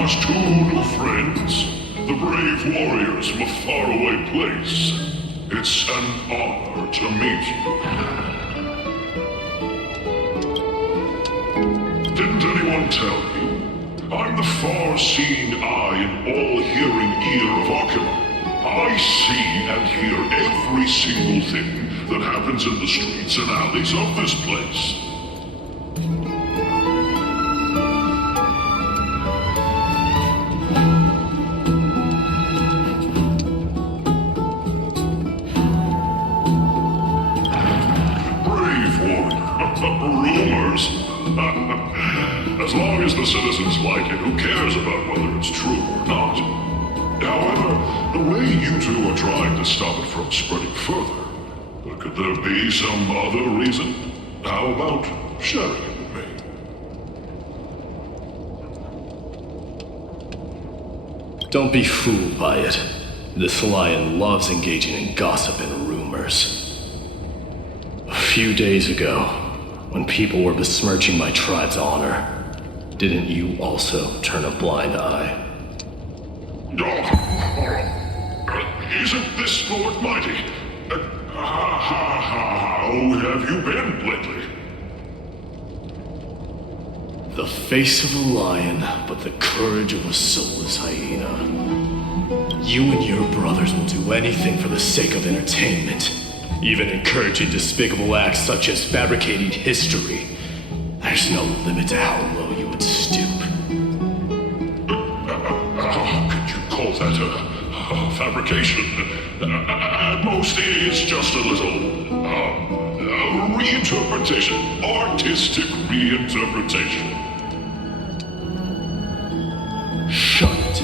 Akima's two new friends, the brave warriors from a faraway place. It's an honor to meet you. Didn't anyone tell you? I'm the far-seeing eye and all-hearing ear of Akima. I see and hear every single thing that happens in the streets and alleys of this place. Rumors? As long as the citizens like it, who cares about whether it's true or not? However, the way you two are trying to stop it from spreading further, could there be some other reason? How about sharing it with me? Don't be fooled by it. This lion loves engaging in gossip and rumors. A few days ago, when people were besmirching my tribe's honor, didn't you also turn a blind eye? Isn't this Lord Mighty? How have you been lately? The face of a lion, but the courage of a soulless hyena. You and your brothers will do anything for the sake of entertainment, even encouraging despicable acts such as fabricating history. There's no limit to how low you would stoop. Could you call that a fabrication? At most, it's just a little reinterpretation, artistic reinterpretation. Shut it.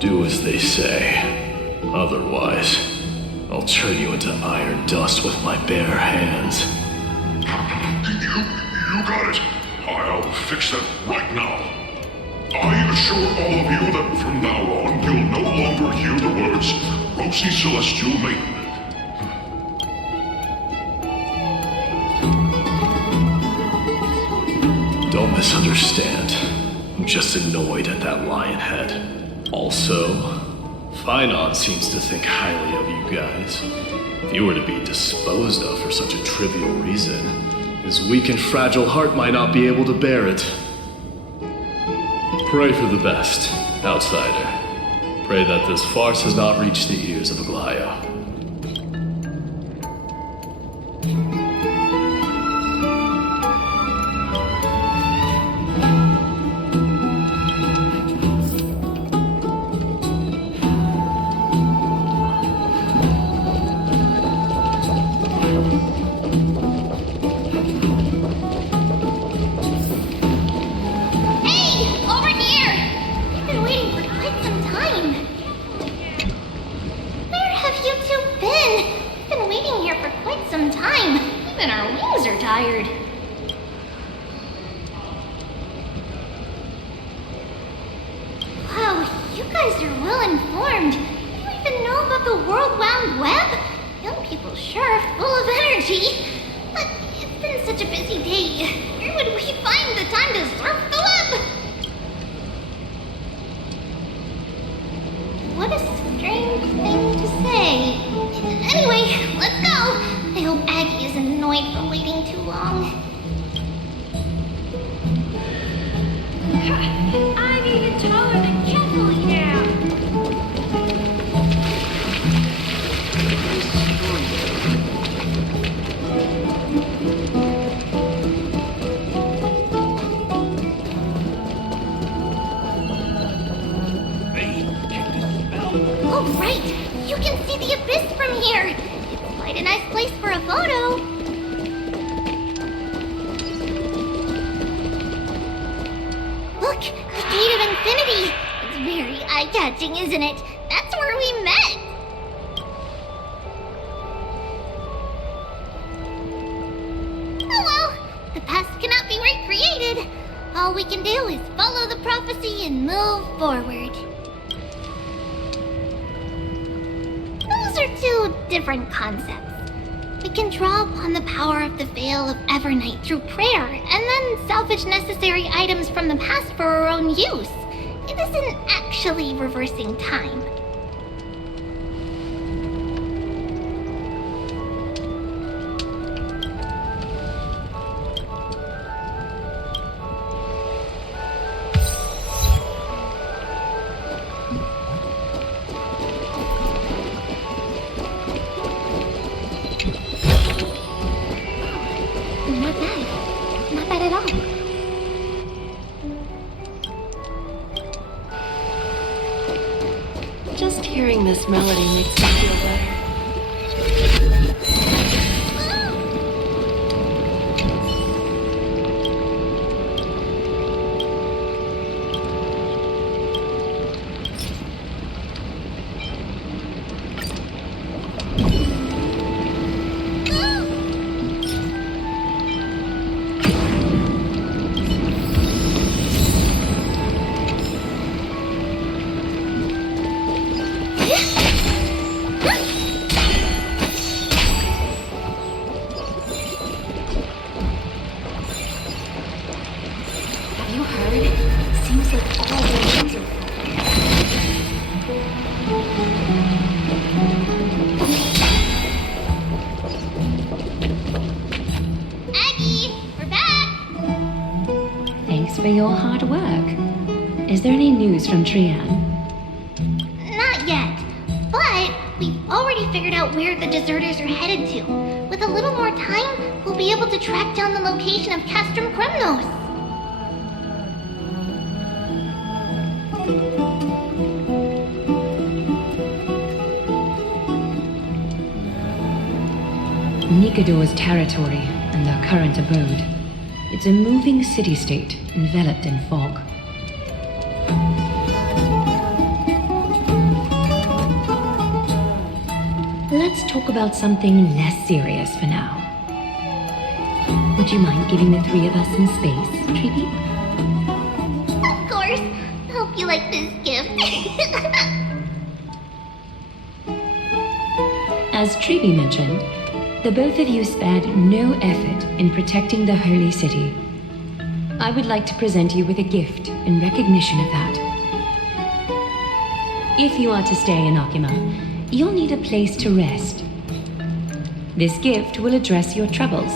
Do as they say. Otherwise, I'll turn you into iron dust with my bare hands. You got it. I'll fix that right now. I assure all of you that from now on, you'll no longer hear the words Rosy Celestial Maiden. Don't misunderstand. I'm just annoyed at that lion head. Also, Finon seems to think highly of you guys. If you were to be disposed of for such a trivial reason, his weak and fragile heart might not be able to bear it. Pray for the best, outsider. Pray that this farce has not reached the ears of Aglaya. Isn't it? That's where we met! Oh well, the past cannot be recreated. All we can do is follow the prophecy and move forward. Those are two different concepts. We can draw upon the power of the Veil of Evernight through prayer, and then salvage necessary items from the past for our own use. it isn't actually reversing time. Not bad. Not bad at all. Just hearing this melody makes me feel better. Have you heard? Seems like all the winds are Aggie, we're back! Thanks for your hard work. Is there any news from Trian? Not yet, but we've already figured out where the deserters are headed to. With a little more time, we'll be able to track down the location of Castrum Kremnos. Nikador's territory and their current abode. It's a moving city-state enveloped in fog. Let's talk about something less serious for now. Would you mind giving the three of us some space, Treeby? Of course. Hope you like this gift. As Treeby mentioned, the both of you spared no effort in protecting the holy city. I would like to present you with a gift in recognition of that. If you are to stay in Akima, you'll need a place to rest. This gift will address your troubles.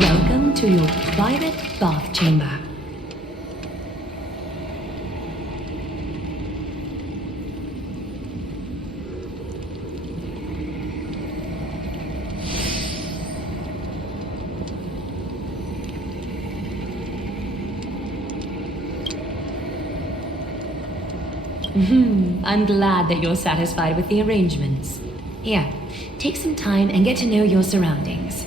Welcome to your private bath chamber. I'm glad that you're satisfied with the arrangements. Here, take some time and get to know your surroundings.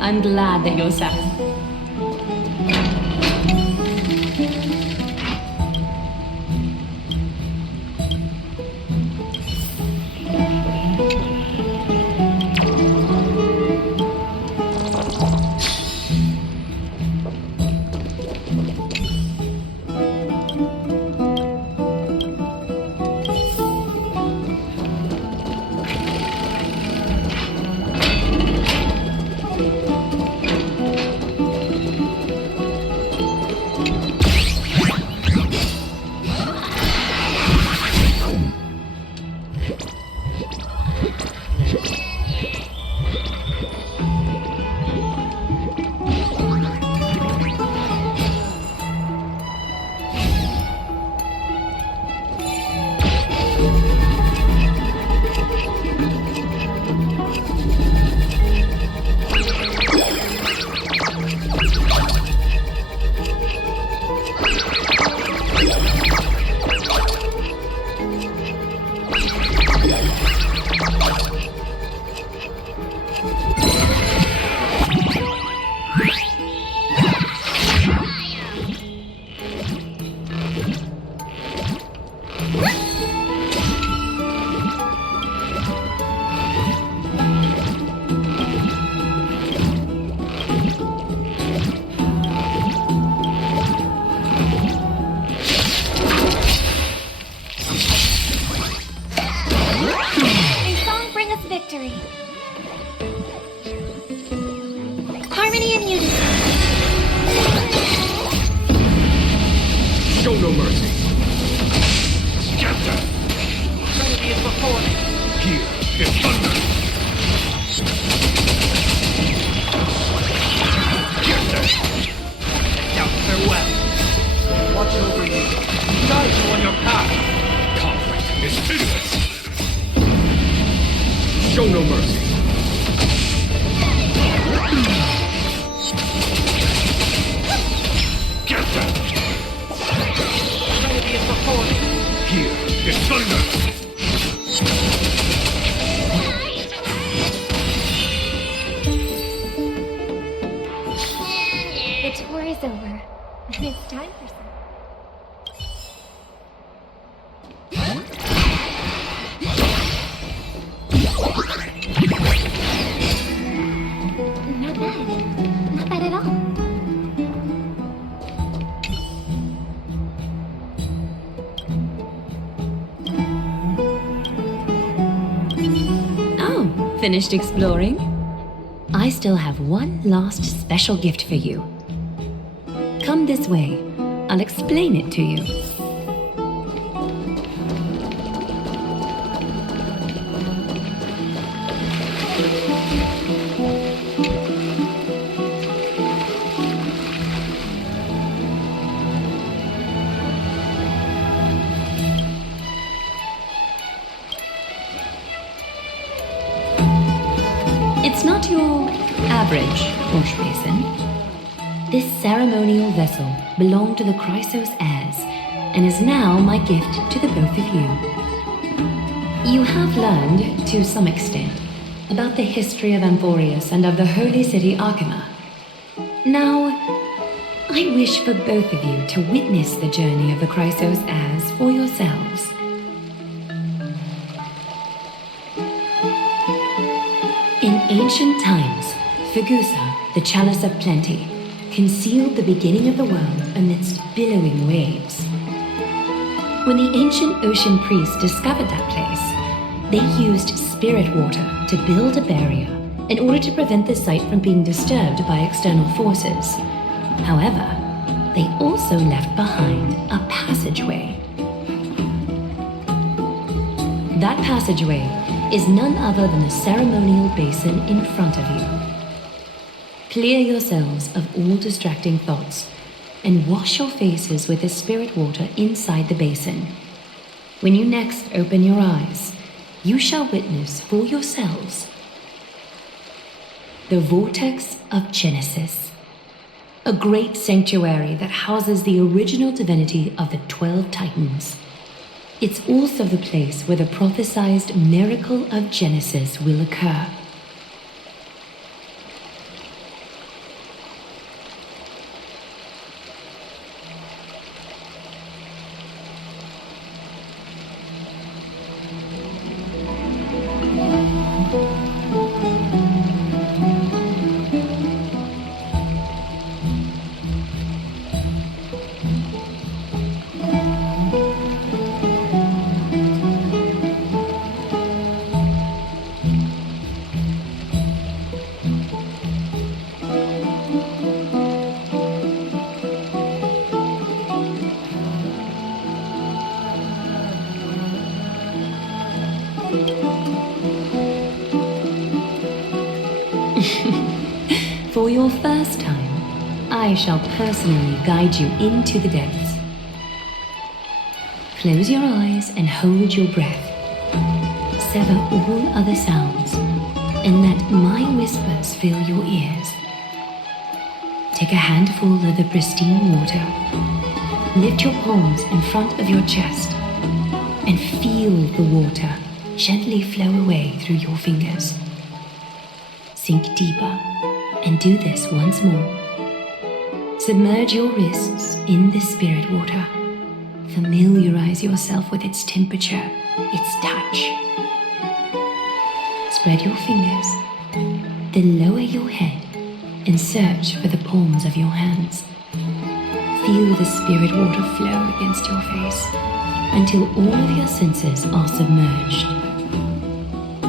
I'm glad that you're satisfied. Show no mercy. Get them! Trinity is before me. Here is thunder. Get them! Down farewell. Watch over you. Guide you on your path. Conflict is pitiless. Show no mercy. Get them! Trinity is before me. Here is thunder. The tour is over. It's time for some. Not bad. Not bad at all. Oh, finished exploring? I still have one last special gift for you. Come this way. I'll explain it to you. It's not your average wash basin. This ceremonial vessel belonged to the Chrysos heirs and is now my gift to the both of you. You have learned, to some extent, about the history of Amphoreus and of the holy city Archima. Now, I wish for both of you to witness the journey of the Chrysos heirs for yourselves. In ancient times, Fugusa, the chalice of plenty, concealed the beginning of the world amidst billowing waves. When the ancient ocean priests discovered that place, they used spirit water to build a barrier in order to prevent the site from being disturbed by external forces. However, they also left behind a passageway. That passageway is none other than the ceremonial basin in front of you. Clear yourselves of all distracting thoughts and wash your faces with the spirit water inside the basin. When you next open your eyes, you shall witness for yourselves the Vortex of Genesis, a great sanctuary that houses the original divinity of the 12 Titans. It's also the place where the prophesied miracle of Genesis will occur. For your first time, I shall personally guide you into the depths. Close your eyes and hold your breath. Sever all other sounds and let my whispers fill your ears. Take a handful of the pristine water. Lift your palms in front of your chest and feel the water gently flow away through your fingers. Sink deeper and do this once more. Submerge your wrists in the spirit water. Familiarize yourself with its temperature, its touch. Spread your fingers, then lower your head and search for the palms of your hands. Feel the spirit water flow against your face until all of your senses are submerged.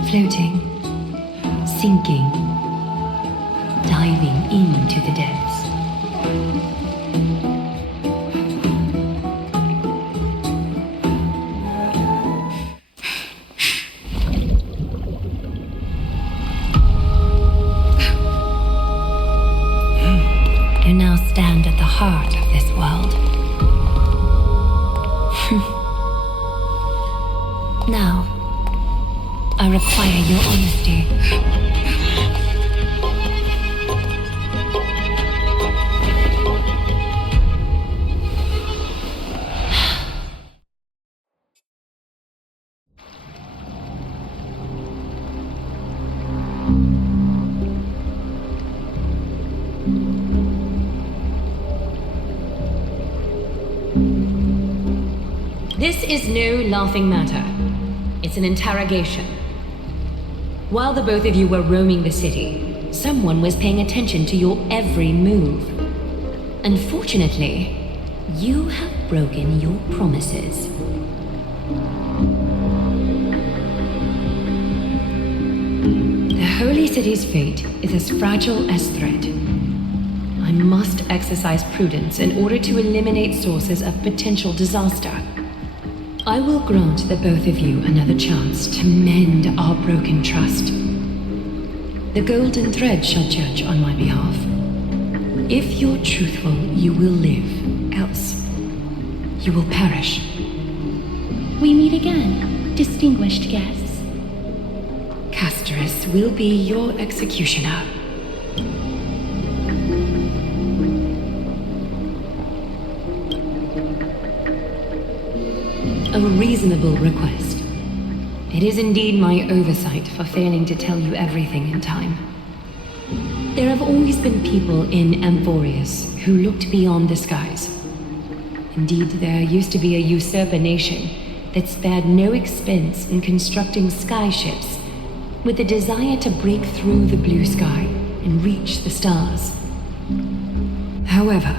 Floating, sinking, diving into the depths. Now, I require your honesty. This is no laughing matter. It's an interrogation. While the both of you were roaming the city, someone was paying attention to your every move. Unfortunately, you have broken your promises. The Holy City's fate is as fragile as thread. I must exercise prudence in order to eliminate sources of potential disaster. I will grant the both of you another chance to mend our broken trust. The golden thread shall judge on my behalf. If you're truthful, you will live. Else, you will perish. We meet again, distinguished guests. Castorus will be your executioner. A reasonable request. It is indeed my oversight for failing to tell you everything in time. There have always been people in Amphoreus who looked beyond the skies. Indeed, there used to be a usurper nation that spared no expense in constructing skyships with the desire to break through the blue sky and reach the stars. However,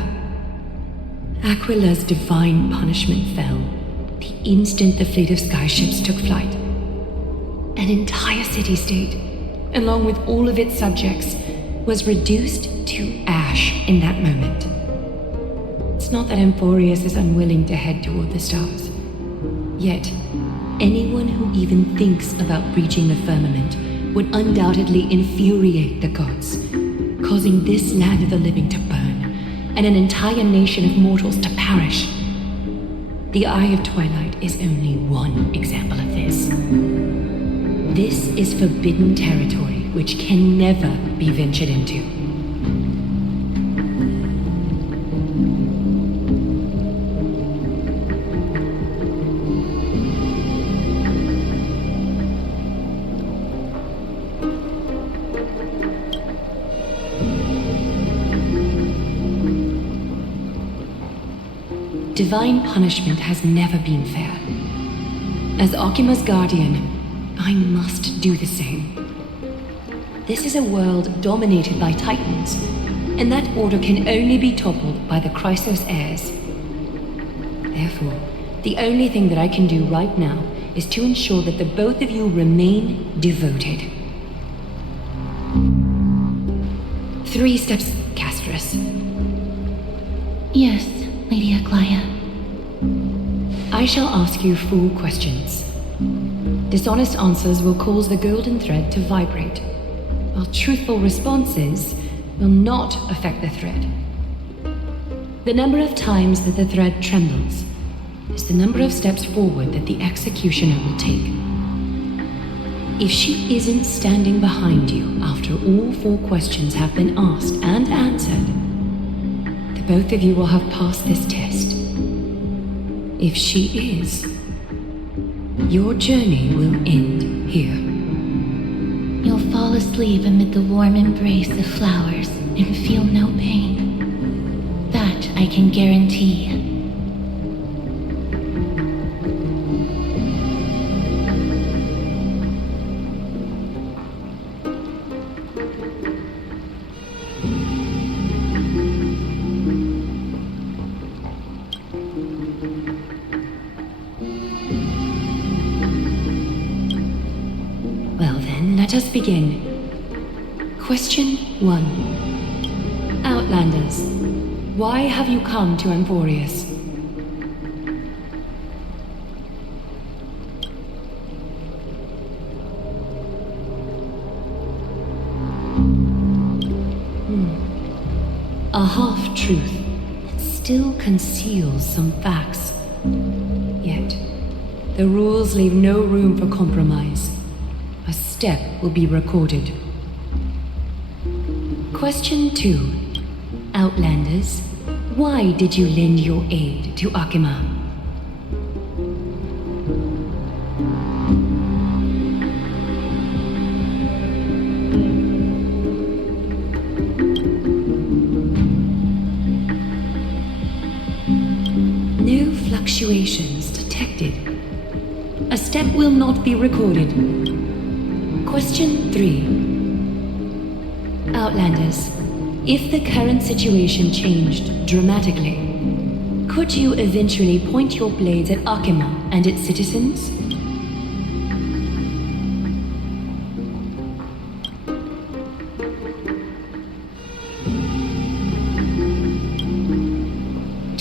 Aquila's divine punishment fell the instant the fleet of skyships took flight. An entire city-state, along with all of its subjects, was reduced to ash in that moment. It's not that Amphoreus is unwilling to head toward the stars. Yet, anyone who even thinks about breaching the firmament would undoubtedly infuriate the gods, causing this land of the living to burn, and an entire nation of mortals to perish. The Eye of Twilight is only one example of this. This is forbidden territory which can never be ventured into. Divine punishment has never been fair. As Okima's guardian, I must do the same. This is a world dominated by Titans, and that order can only be toppled by the Chrysos heirs. Therefore, the only thing that I can do right now is to ensure that the both of you remain devoted. 3 steps, Castorus. Yes, Lady Aglaia. I shall ask you 4 questions. Dishonest answers will cause the golden thread to vibrate, while truthful responses will not affect the thread. The number of times that the thread trembles is the number of steps forward that the executioner will take. If she isn't standing behind you after all 4 questions have been asked and answered, the both of you will have passed this test. If she is, your journey will end here. You'll fall asleep amid the warm embrace of flowers and feel no pain. That I can guarantee. Let us begin. Question 1. Outlanders, why have you come to Amphoreus? A half-truth that still conceals some facts. The rules leave no room for compromise. A step will be recorded. Question 2. Outlanders, why did you lend your aid to Akima? No fluctuations detected. A step will not be recorded. Question 3. Outlanders, if the current situation changed dramatically, could you eventually point your blades at Akima and its citizens?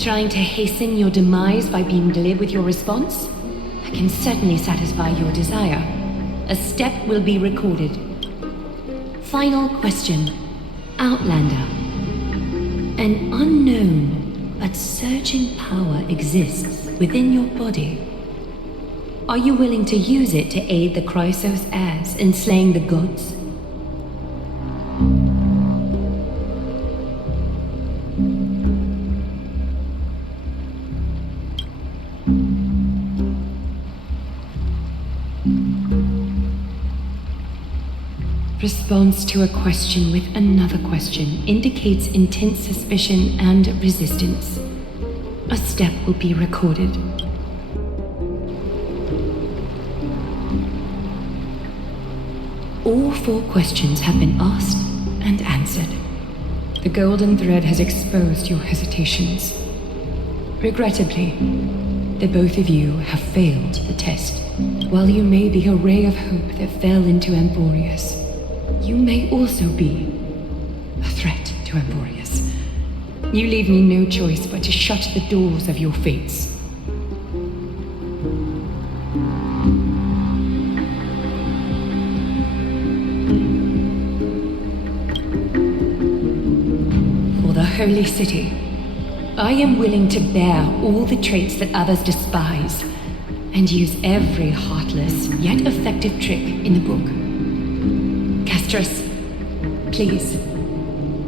Trying to hasten your demise by being glib with your response? I can certainly satisfy your desire. A step will be recorded. Final question. Outlander. An unknown but surging power exists within your body. Are you willing to use it to aid the Chrysos heirs in slaying the gods? Response to a question with another question indicates intense suspicion and resistance. A step will be recorded. All 4 questions have been asked and answered. The golden thread has exposed your hesitations. Regrettably, the both of you have failed the test. While you may be a ray of hope that fell into Amphoreus, you may also be a threat to Amphoreus. You leave me no choice but to shut the doors of your fates. For the Holy City, I am willing to bear all the traits that others despise, and use every heartless yet effective trick in the book. Castris, please,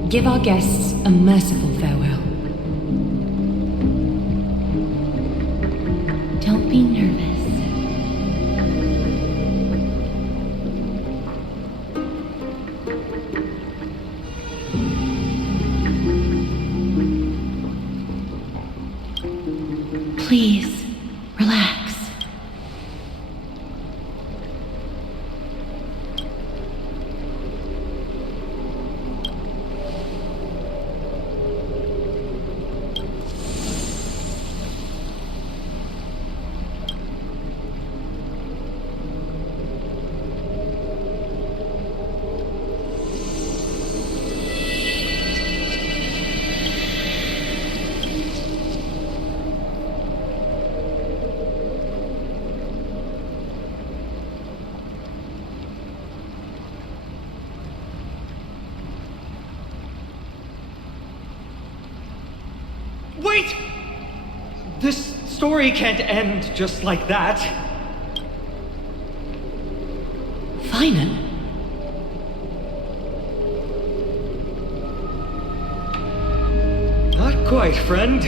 give our guests a merciful farewell. Don't be nervous. Please, relax. Wait! This story can't end just like that. Final? Not quite, friend.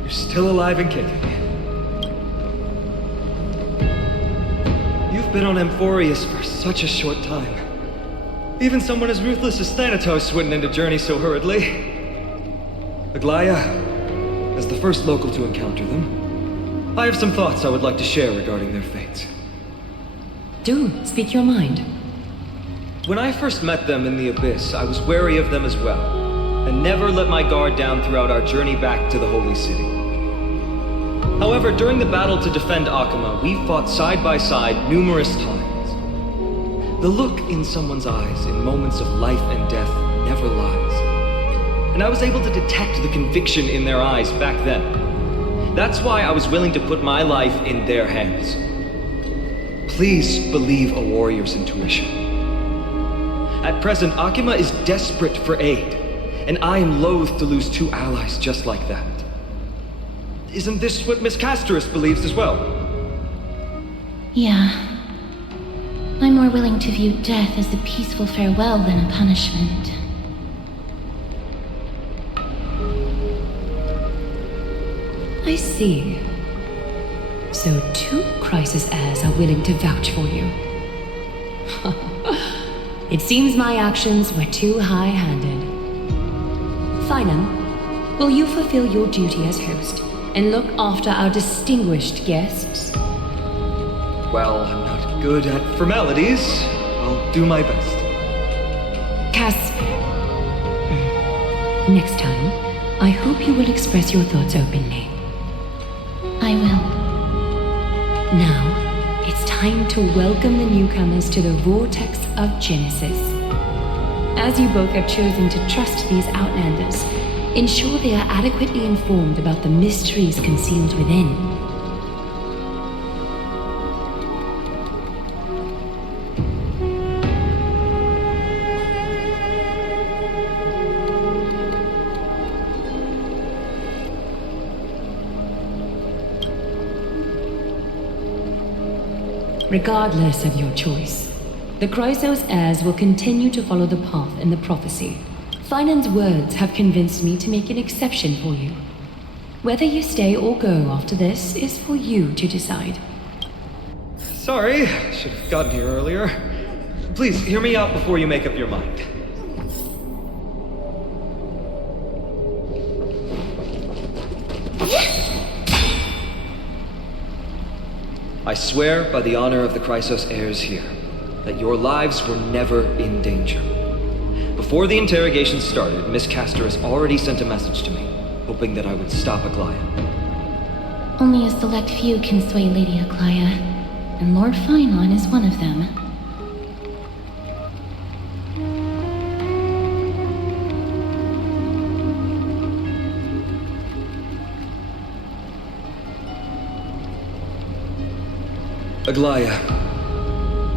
You're still alive and kicking. You've been on Amphoreus for such a short time. Even someone as ruthless as Thanatos wouldn't end a journey so hurriedly. Aglaya, as the first local to encounter them, I have some thoughts I would like to share regarding their fates. Do speak your mind. When I first met them in the Abyss, I was wary of them as well, and never let my guard down throughout our journey back to the Holy City. However, during the battle to defend Akima, we fought side by side numerous times. The look in someone's eyes in moments of life and death never lies. And I was able to detect the conviction in their eyes back then. That's why I was willing to put my life in their hands. Please believe a warrior's intuition. At present, Akima is desperate for aid, and I am loath to lose 2 allies just like that. Isn't this what Miss Castris believes as well? Yeah. I'm more willing to view death as a peaceful farewell than a punishment. I see. So 2 Crisis heirs are willing to vouch for you. It seems my actions were too high-handed. Phinem, will you fulfill your duty as host and look after our distinguished guests? Well, I'm not good at formalities. I'll do my best. Cass, next time, I hope you will express your thoughts openly. I will. Now, it's time to welcome the newcomers to the Vortex of Genesis. As you both have chosen to trust these Outlanders, ensure they are adequately informed about the mysteries concealed within. Regardless of your choice, the Chrysos heirs will continue to follow the path in the prophecy. Finan's words have convinced me to make an exception for you. Whether you stay or go after this is for you to decide. Sorry, should have gotten here earlier. Please, hear me out before you make up your mind. I swear by the honor of the Chrysos heirs here, that your lives were never in danger. Before the interrogation started, Miss Castor has already sent a message to me, hoping that I would stop Aglaya. Only a select few can sway Lady Aglaya, and Lord Finon is one of them. Aglaya.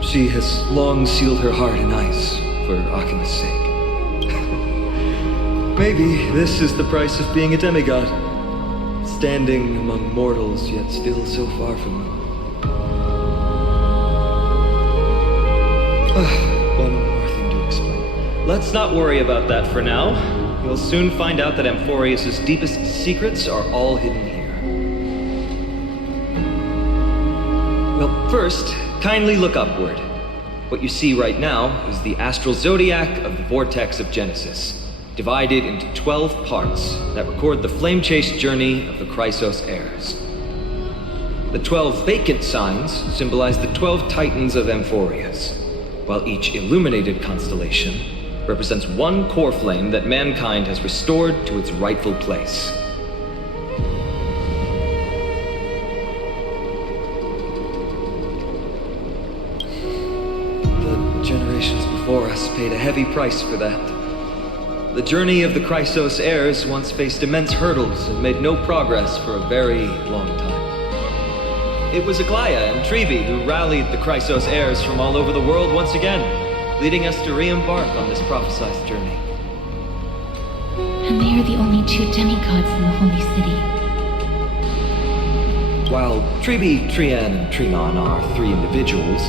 She has long sealed her heart in ice for Akima's sake. Maybe this is the price of being a demigod. Standing among mortals, yet still so far from them. One more thing to explain. Let's not worry about that for now. You'll soon find out that Amphoreus' deepest secrets are all hidden here. Well, first, kindly look upward. What you see right now is the astral zodiac of the Vortex of Genesis, divided into 12 parts that record the flame-chased journey of the Chrysos heirs. The 12 vacant signs symbolize the 12 titans of Amphoreus, while each illuminated constellation represents one core flame that mankind has restored to its rightful place. Generations before us paid a heavy price for that. The journey of the Chrysos heirs once faced immense hurdles and made no progress for a very long time. It was Aglaya and Trevi who rallied the Chrysos heirs from all over the world once again, leading us to re-embark on this prophesized journey. And they are the only 2 demigods in the Holy City. While Trevi, Trian, and Trinon are 3 individuals,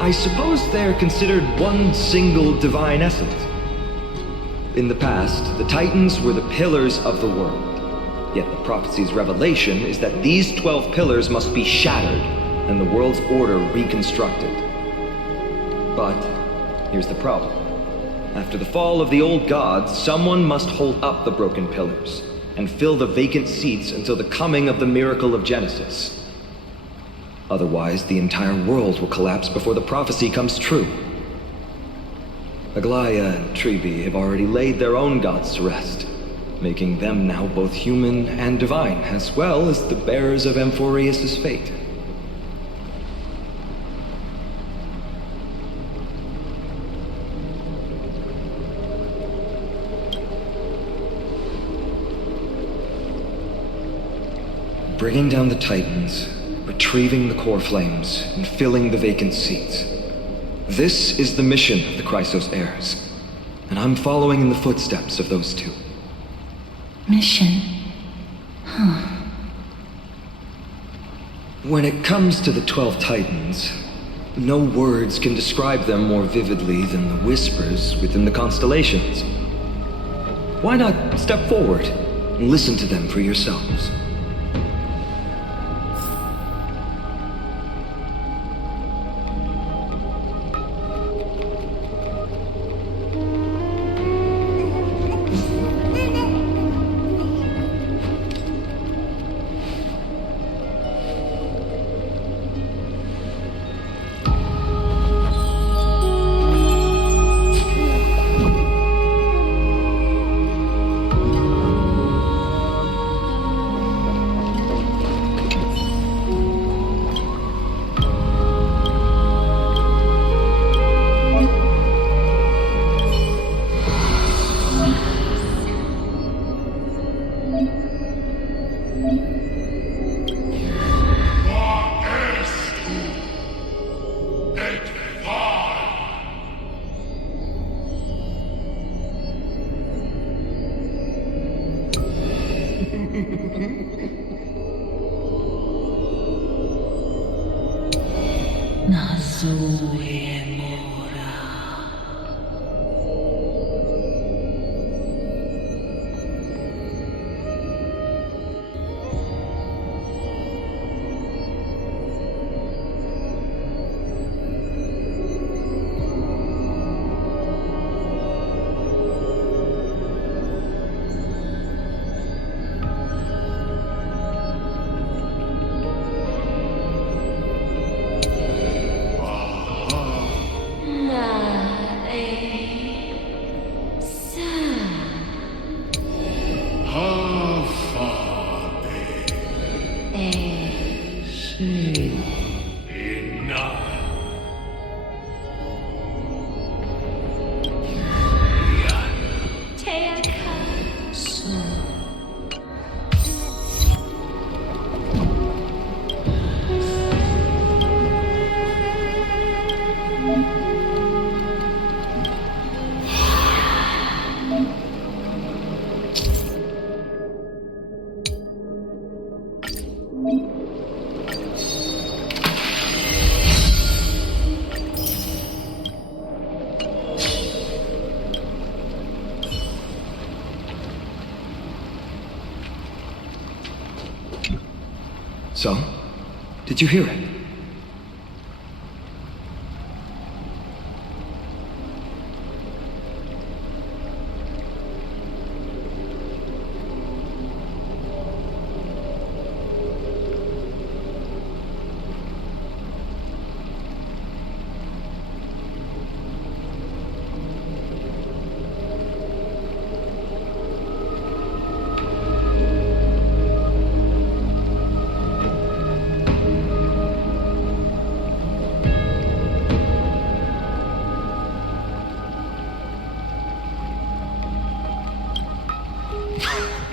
I suppose they're considered one single divine essence. In the past, the Titans were the pillars of the world. Yet the prophecy's revelation is that these 12 pillars must be shattered and the world's order reconstructed. But here's the problem. After the fall of the old gods, someone must hold up the broken pillars and fill the vacant seats until the coming of the miracle of Genesis. Otherwise, the entire world will collapse before the prophecy comes true. Aglaya and Trevi have already laid their own gods to rest, making them now both human and divine, as well as the bearers of Amphoreus' fate. Bringing down the Titans, retrieving the core flames, and filling the vacant seats. This is the mission of the Chrysos heirs, and I'm following in the footsteps of those 2. Mission? Huh. When it comes to the 12 Titans, no words can describe them more vividly than the whispers within the constellations. Why not step forward and listen to them for yourselves? So, did you hear it?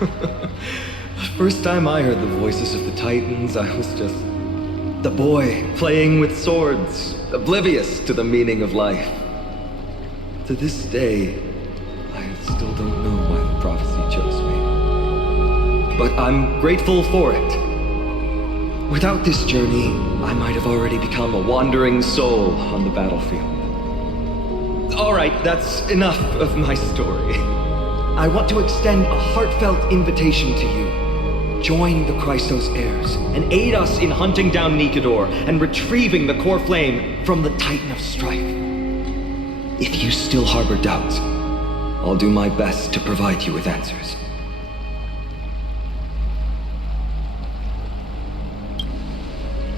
The first time I heard the voices of the Titans, I was just the boy playing with swords, oblivious to the meaning of life. To this day, I still don't know why the prophecy chose me. But I'm grateful for it. Without this journey, I might have already become a wandering soul on the battlefield. All right, that's enough of my story. I want to extend a heartfelt invitation to you. Join the Chrysos heirs and aid us in hunting down Nikedor and retrieving the core flame from the Titan of Strife. If you still harbor doubts, I'll do my best to provide you with answers.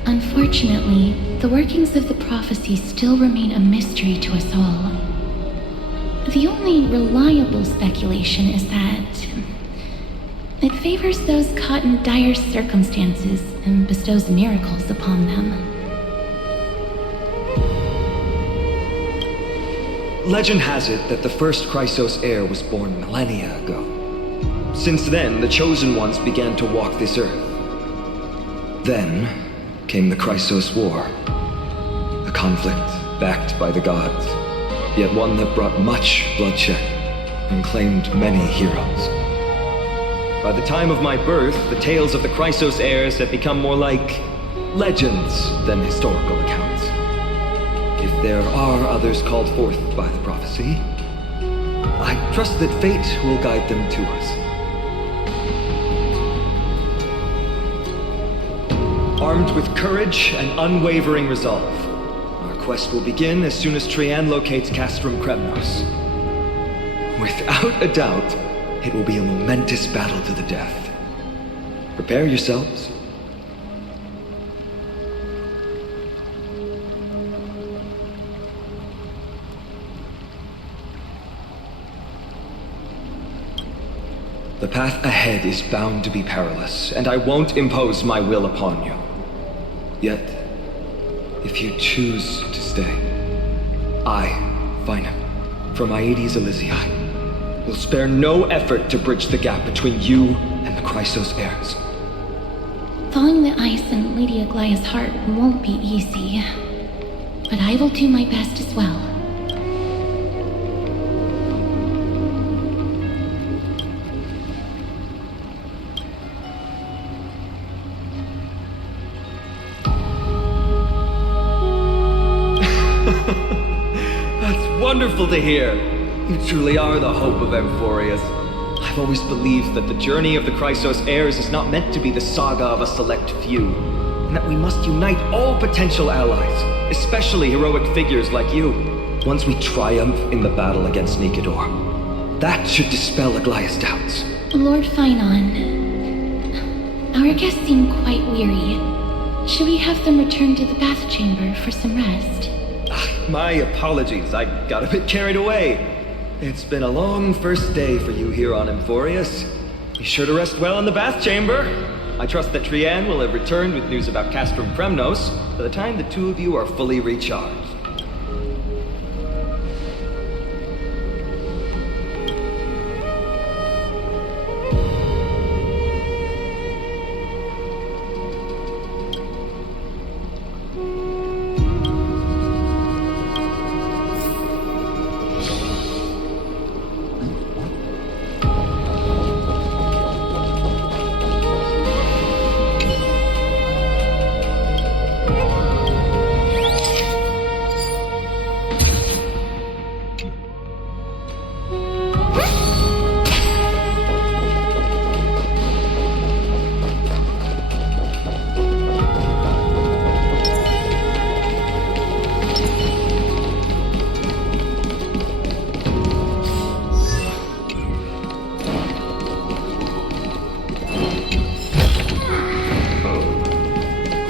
Unfortunately, the workings of the prophecy still remain a mystery to us all. The only reliable speculation is that it favors those caught in dire circumstances and bestows miracles upon them. Legend has it that the first Chrysos heir was born millennia ago. Since then, the Chosen Ones began to walk this earth. Then came the Chrysos War, a conflict backed by the gods, yet one that brought much bloodshed and claimed many heroes. By the time of my birth, the tales of the Chrysos heirs had become more like legends than historical accounts. If there are others called forth by the prophecy, I trust that fate will guide them to us. Armed with courage and unwavering resolve, our quest will begin as soon as Trian locates Castrum Kremnos. Without a doubt, it will be a momentous battle to the death. Prepare yourselves. The path ahead is bound to be perilous, and I won't impose my will upon you. Yet, if you choose to stay, I, Finam, from Aedes Elysiae, will spare no effort to bridge the gap between you and the Chrysos heirs. Thawing the ice in Lady Aglaya's heart won't be easy, but I will do my best as well. Wonderful to hear. You truly are the hope of Amphoreus. I've always believed that the journey of the Chrysos heirs is not meant to be the saga of a select few, and that we must unite all potential allies, especially heroic figures like you. Once we triumph in the battle against Nikedor, that should dispel Aglaya's doubts. Lord Finon, our guests seem quite weary. Should we have them return to the bath chamber for some rest? My apologies, I got a bit carried away. It's been a long first day for you here on Amphoreus. Be sure to rest well in the bath chamber. I trust that Trian will have returned with news about Castrum Kremnos by the time the two of you are fully recharged.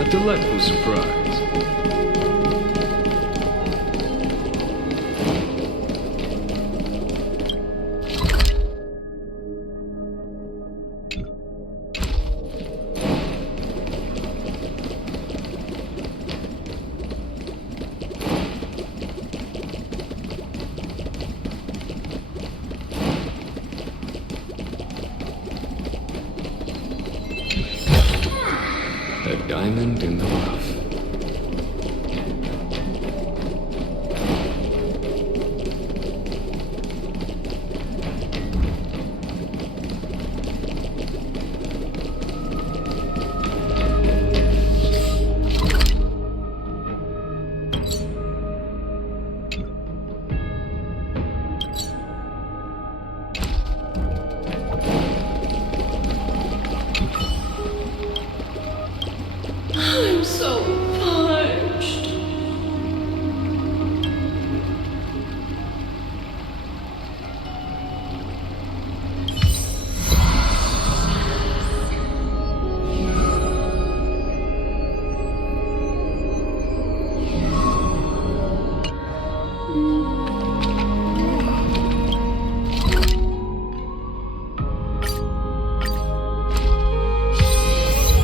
Delightful surprise. A diamond in the rough. I'm so parched.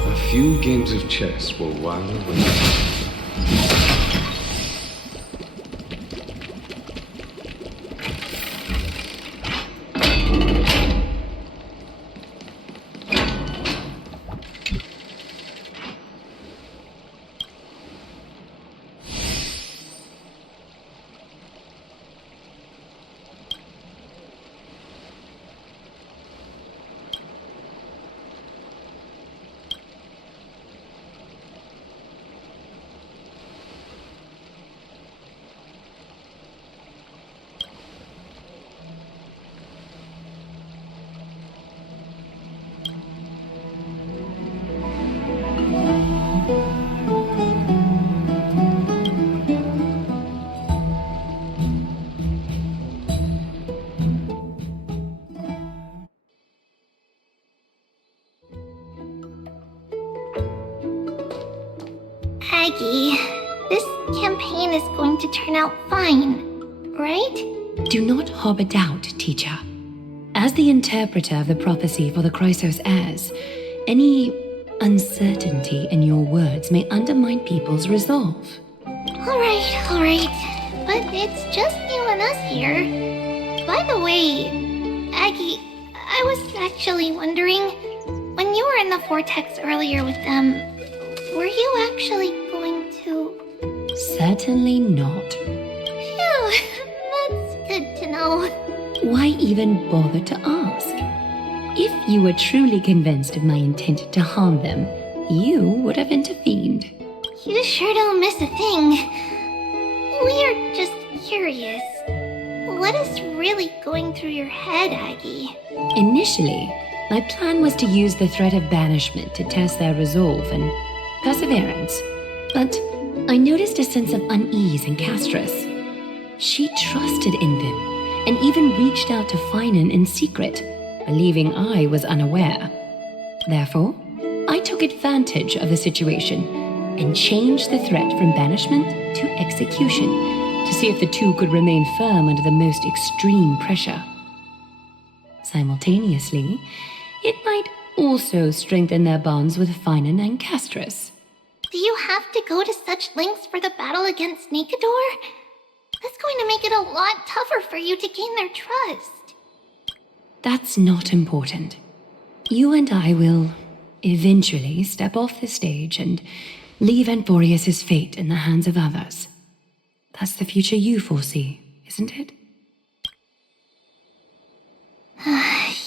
A few games of chess will while away. Aggie, this campaign is going to turn out fine, right? Do not harbor doubt, teacher. As the interpreter of the prophecy for the Chrysos heirs, any uncertainty in your words may undermine people's resolve. Alright. But it's just you and us here. By the way, Aggie, I was actually wondering, when you were in the vortex earlier with them, were you actually going to... Certainly not. Phew, that's good to know. Why even bother to ask? If you were truly convinced of my intent to harm them, you would have intervened. You sure don't miss a thing. We're just curious. What is really going through your head, Aggie? Initially, my plan was to use the threat of banishment to test their resolve and perseverance. But I noticed a sense of unease in Castris. She trusted in them and even reached out to Finan in secret, believing I was unaware. Therefore, I took advantage of the situation and changed the threat from banishment to execution to see if the two could remain firm under the most extreme pressure. Simultaneously, it might also strengthen their bonds with Finan and Castris. Do you have to go to such lengths for the battle against Nikador? That's going to make it a lot tougher for you to gain their trust. That's not important. You and I will eventually step off the stage and leave Amphoreus' fate in the hands of others. That's the future you foresee, isn't it?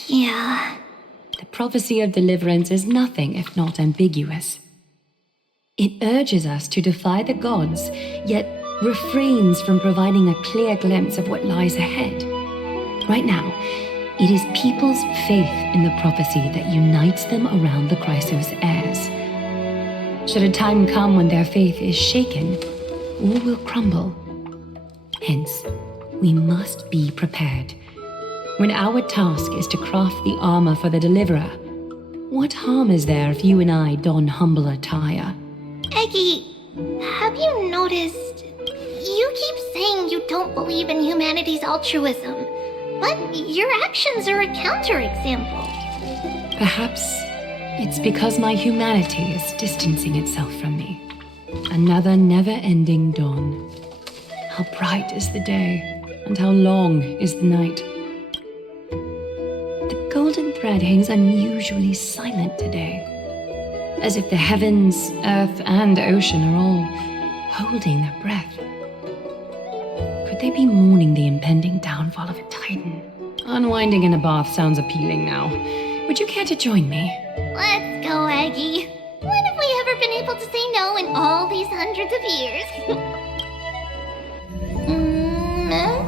Yeah. The prophecy of deliverance is nothing if not ambiguous. It urges us to defy the gods, yet refrains from providing a clear glimpse of what lies ahead. Right now, it is people's faith in the prophecy that unites them around the Chrysos heirs. Should a time come when their faith is shaken, all will crumble. Hence, we must be prepared. When our task is to craft the armor for the deliverer, what harm is there if you and I don humble attire? Aggie, have you noticed? You keep saying you don't believe in humanity's altruism, but your actions are a counterexample. Perhaps it's because my humanity is distancing itself from me. Another never-ending dawn. How bright is the day, and how long is the night. The golden thread hangs unusually silent today, as if the heavens, earth, and ocean are all holding their breath. Could they be mourning the impending downfall of a titan? Unwinding in a bath sounds appealing now. Would you care to join me? Let's go, Aggie. When have we ever been able to say no in all these hundreds of years? Mem?